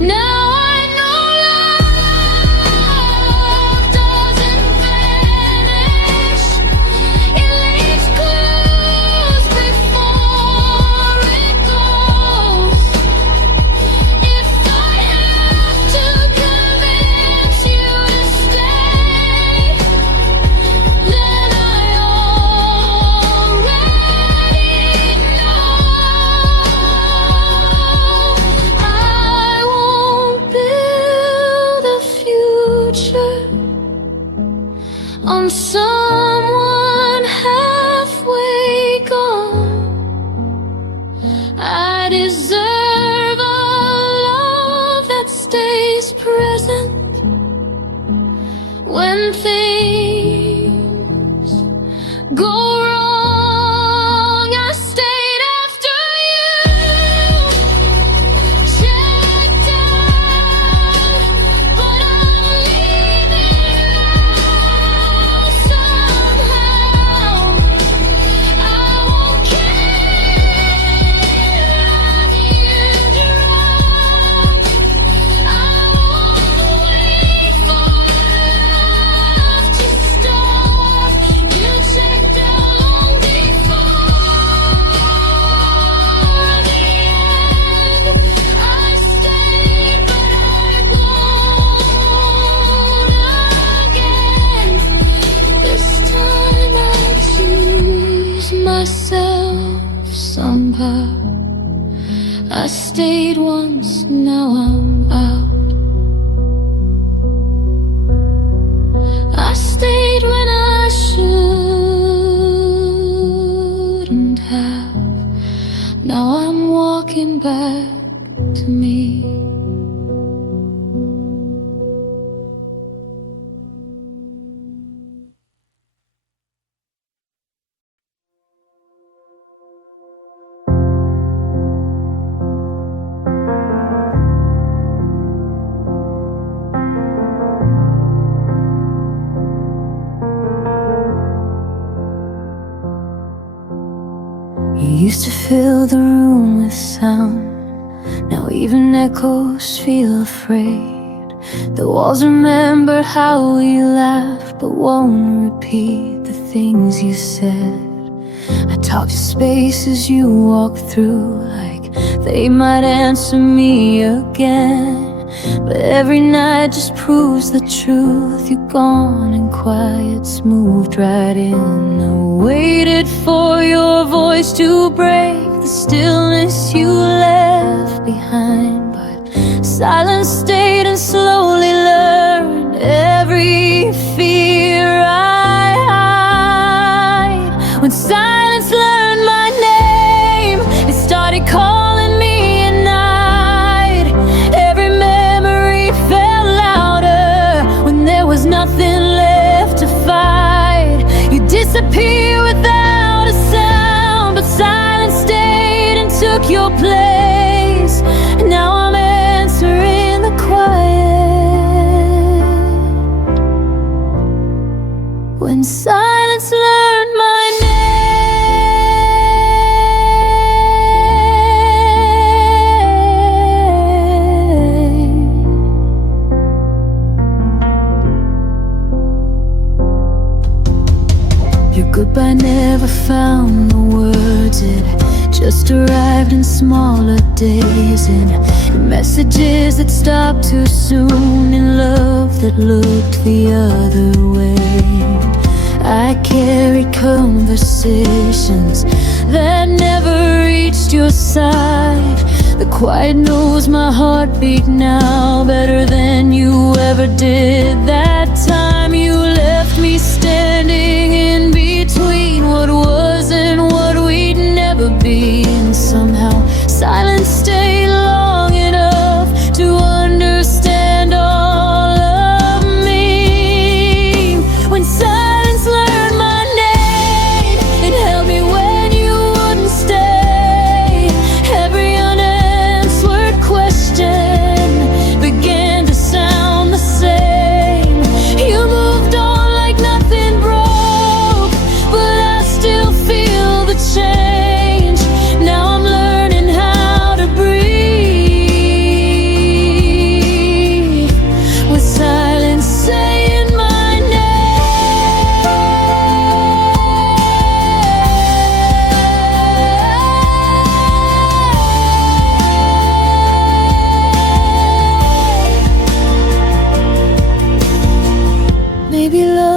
Now I know love doesn't vanish. It leaves clues before it goes. If I have to convince you to stay, then I already know. I won't build a future on someone halfway gone. I deserve a love that stays present when things go wrong. I stayed after you checked out, but I'm leaving now somehow. I won't care on you drop. I won't wait for love to stop. You checked out long before the end. I stayed, but I won't again. This time I choose myself somehow. I stayed once, now I'm out. I stayed when I shouldn't have. Now I'm walking back to me. You used to fill the room with sound. Now even echoes feel afraid. The walls remember how we laughed, but won't repeat the things you said. I talk to spaces you walk through like they might answer me again. But every night just proves the truth. You're gone and quiet's moved right in. I waited for your voice to break the stillness you left behind, but silence stayed and slowly learned every fear I hide. When silence learned my name, it started calling me at night. Every memory felt louder when there was nothing left to fight. You disappear without a sound, but silence stayed and took your place. Now I'm answering the quiet. When silence learned my name. Your goodbye never found the words. It just arrived in smaller days, in messages that stopped too soon, in love that looked the other way. I carried conversations that never reached your side. The quiet knows my heartbeat now better than you ever did. That time you left me standing in between what was and what we'd never be. And somehow silence stayed long enough to understand all of me. When silence learned my name, it held me when you wouldn't stay. Every unanswered question began to sound the same. You moved on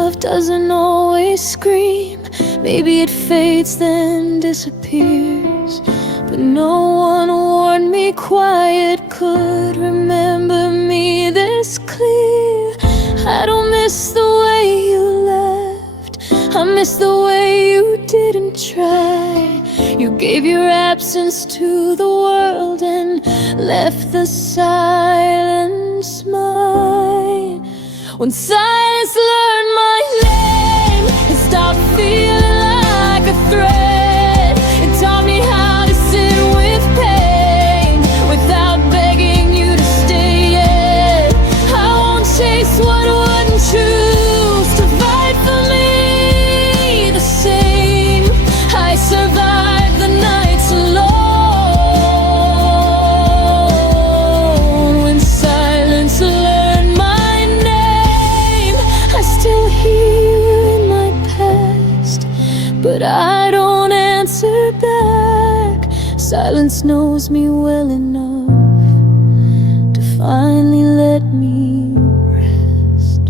love doesn't always scream. Maybe it fades then disappears. But no one warned me quiet could remember me this clear. I don't miss the way you left, I miss the way you didn't try. You gave your absence to the world and left the silence mine. When silence learned my name, it stopped feeling like a threat. It taught me how to sit with pain without begging you to stay yet. I won't chase what wouldn't choose to fight for me the same. I survived the nights alone. When silence learned my name, I still hear you in my past, but I don't answer back. Silence knows me well enough to finally let me rest.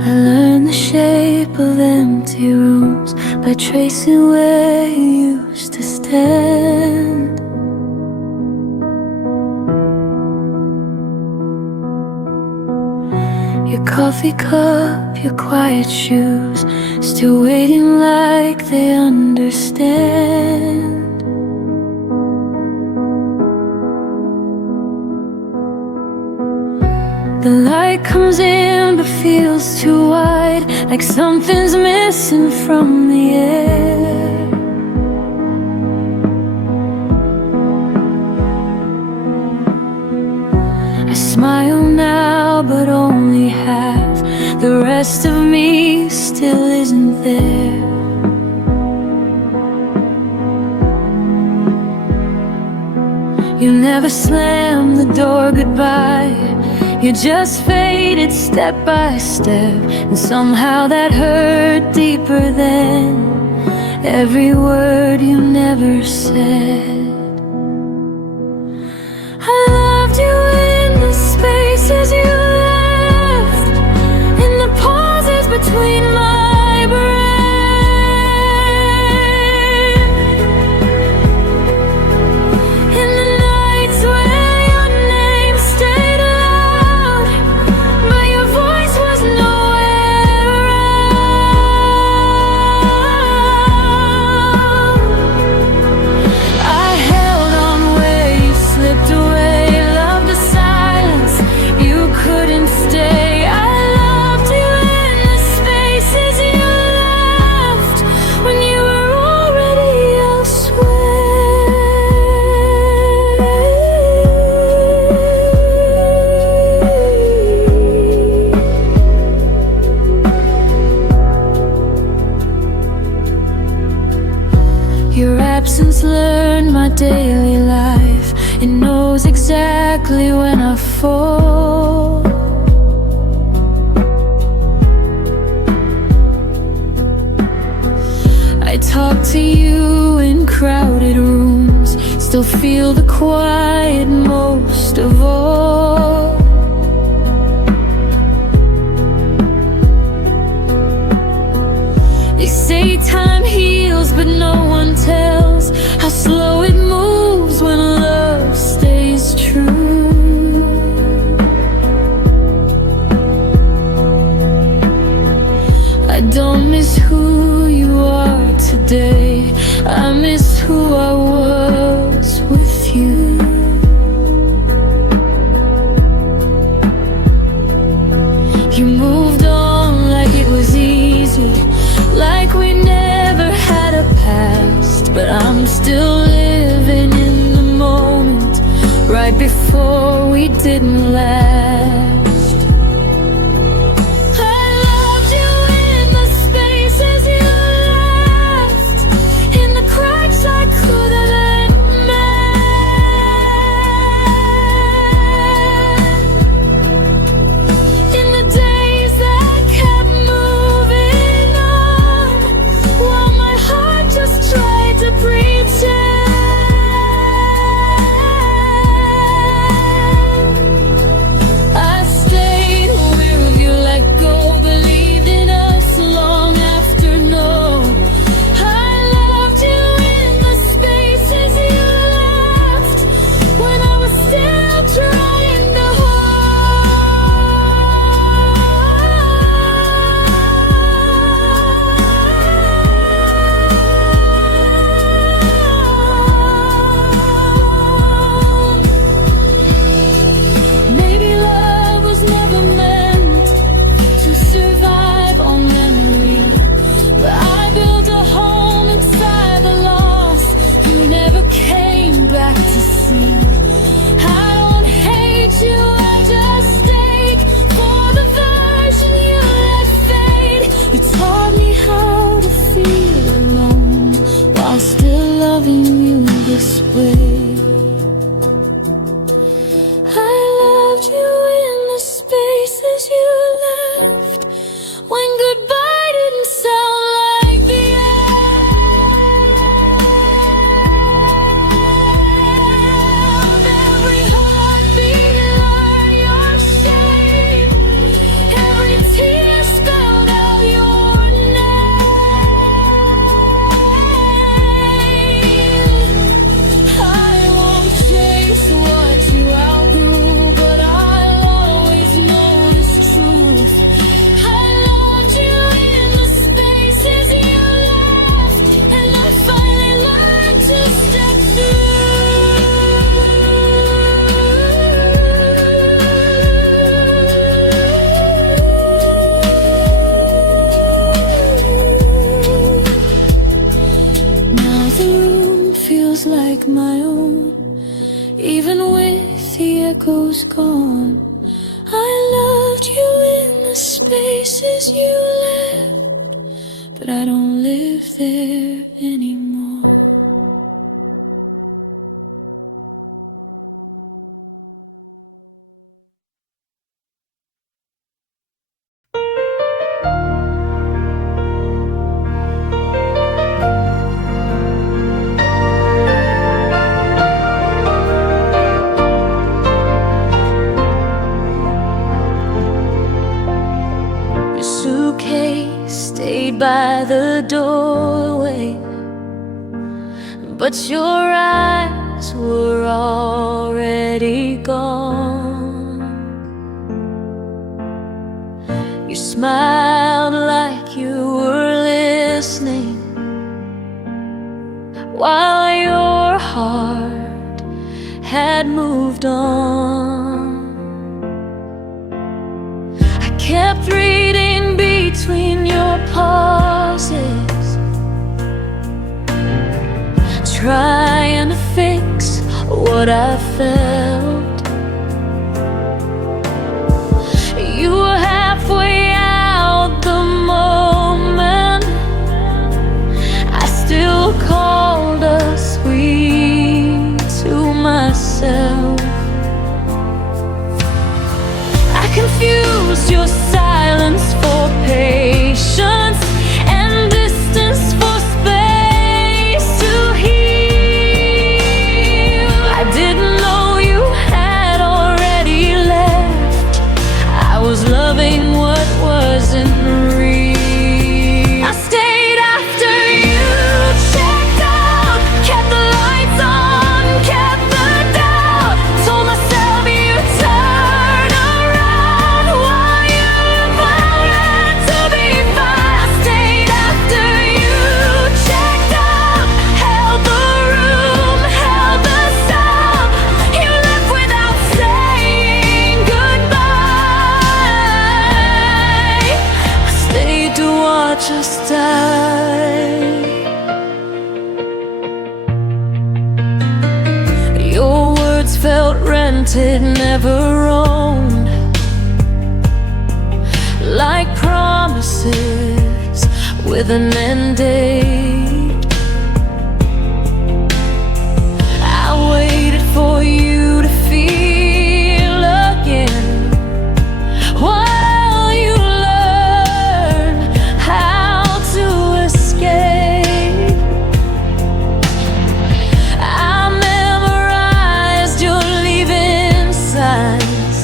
I learned the shape of empty rooms by tracing where you used to stand. Your coffee cup, your quiet shoes, still waiting like they understand. The light comes in but feels too wide, like something's missing from the air. I smile now but only half. The rest of me still isn't there. You never slammed the door goodbye. You just faded step by step, and somehow that hurt deeper than every word you never said. I loved you in the spaces you left, in the pauses between my breath, in the nights where your name stayed loud, but your voice was nowhere around. I held on where you slipped away, loved the silence, you couldn't stay. I loved you in the spaces you left when you were already elsewhere. Your absence learned my daily life. It knows exactly when I fall. I talk to you in crowded rooms, still feel the quiet most of all. They say time heals, but no one tells how slow it moves when love stays true. I don't miss who you are today, I miss who I was with you. You moved on like it was easy, like we never had a past. But I'm still living in the moment, right before we didn't last. held you in the spaces you left, but I don't live there anymore. Stayed by the doorway, but your eyes were already gone. You smiled like you were listening, while your heart had moved on. I kept reading between your pauses, trying to fix what I felt. You were halfway out the moment I still called us sweet to myself. I confused your silence for patience and distance for space to heal. I didn't know you had already left. I was loving what wasn't real. I stayed after you checked out, kept the lights on, kept the doubt. Told myself you'd turn around while you planned to be fine. I stayed after you checked out, held the room, held the sound. You left without saying goodbye. I stayed to watch us die. Your words felt rented, never owned, like promises with an end date. I waited for you to feel again while you learn how to escape. I memorized your leaving signs,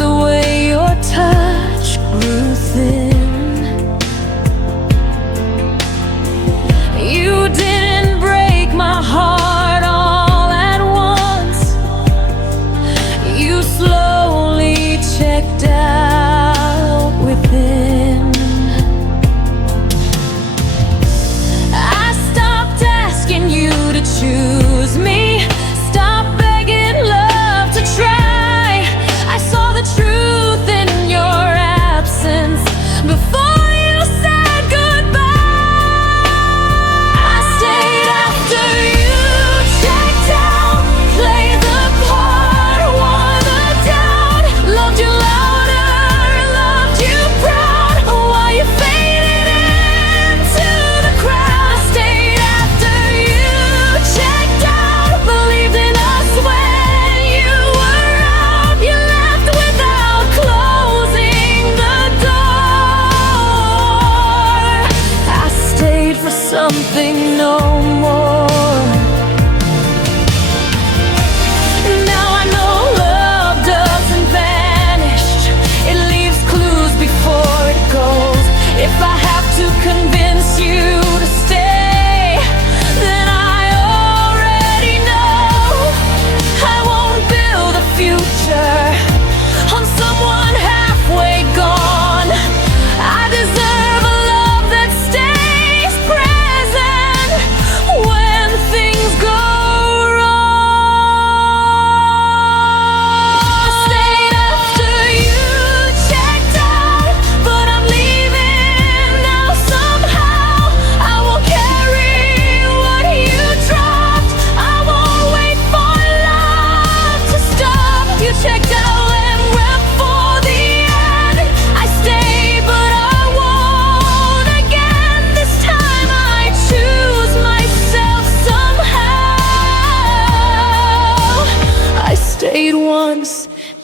the way your touch grew thin.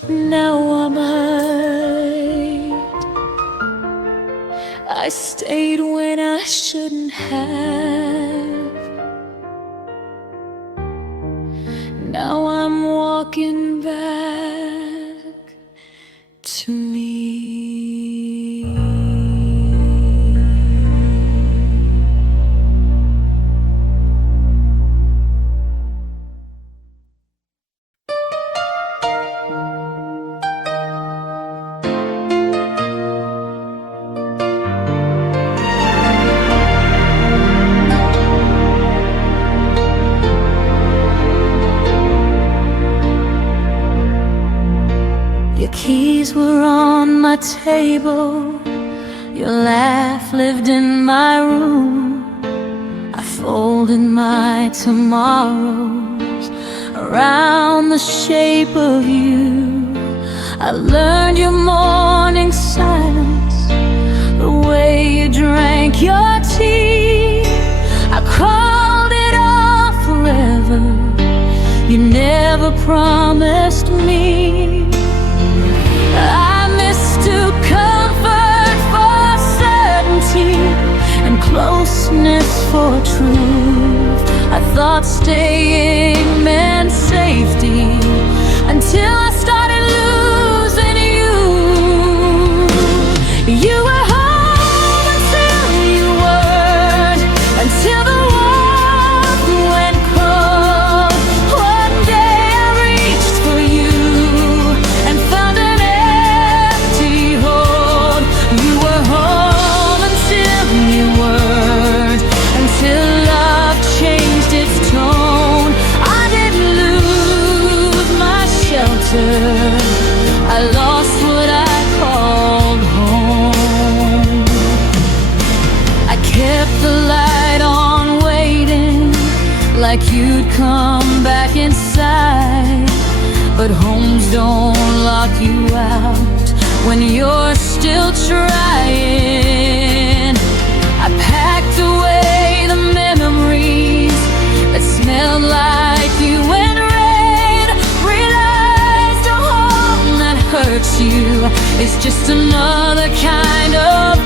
now I'm hurt. I stayed when I shouldn't have. Now I'm walking back to me. Your keys were on my table, your laugh lived in my room. I folded my tomorrows around the shape of you. I learned your morning silence, the way you drank your tea. I called it all forever, you never promised me. I mistook comfort for certainty and closeness for truth. I thought staying meant safety until I started losing you. You were home until you weren't, until the warmth went cold. One day I reached for you and found an empty hold. You were home until you weren't, until love changed its tone. I didn't lose my shelter, I lost what I called home. I kept the light on waiting, like you'd come back inside. But homes don't lock you out when you're still trying. I packed away the memories that smelled like you and rain. Realized a home that hurts you is just another kind of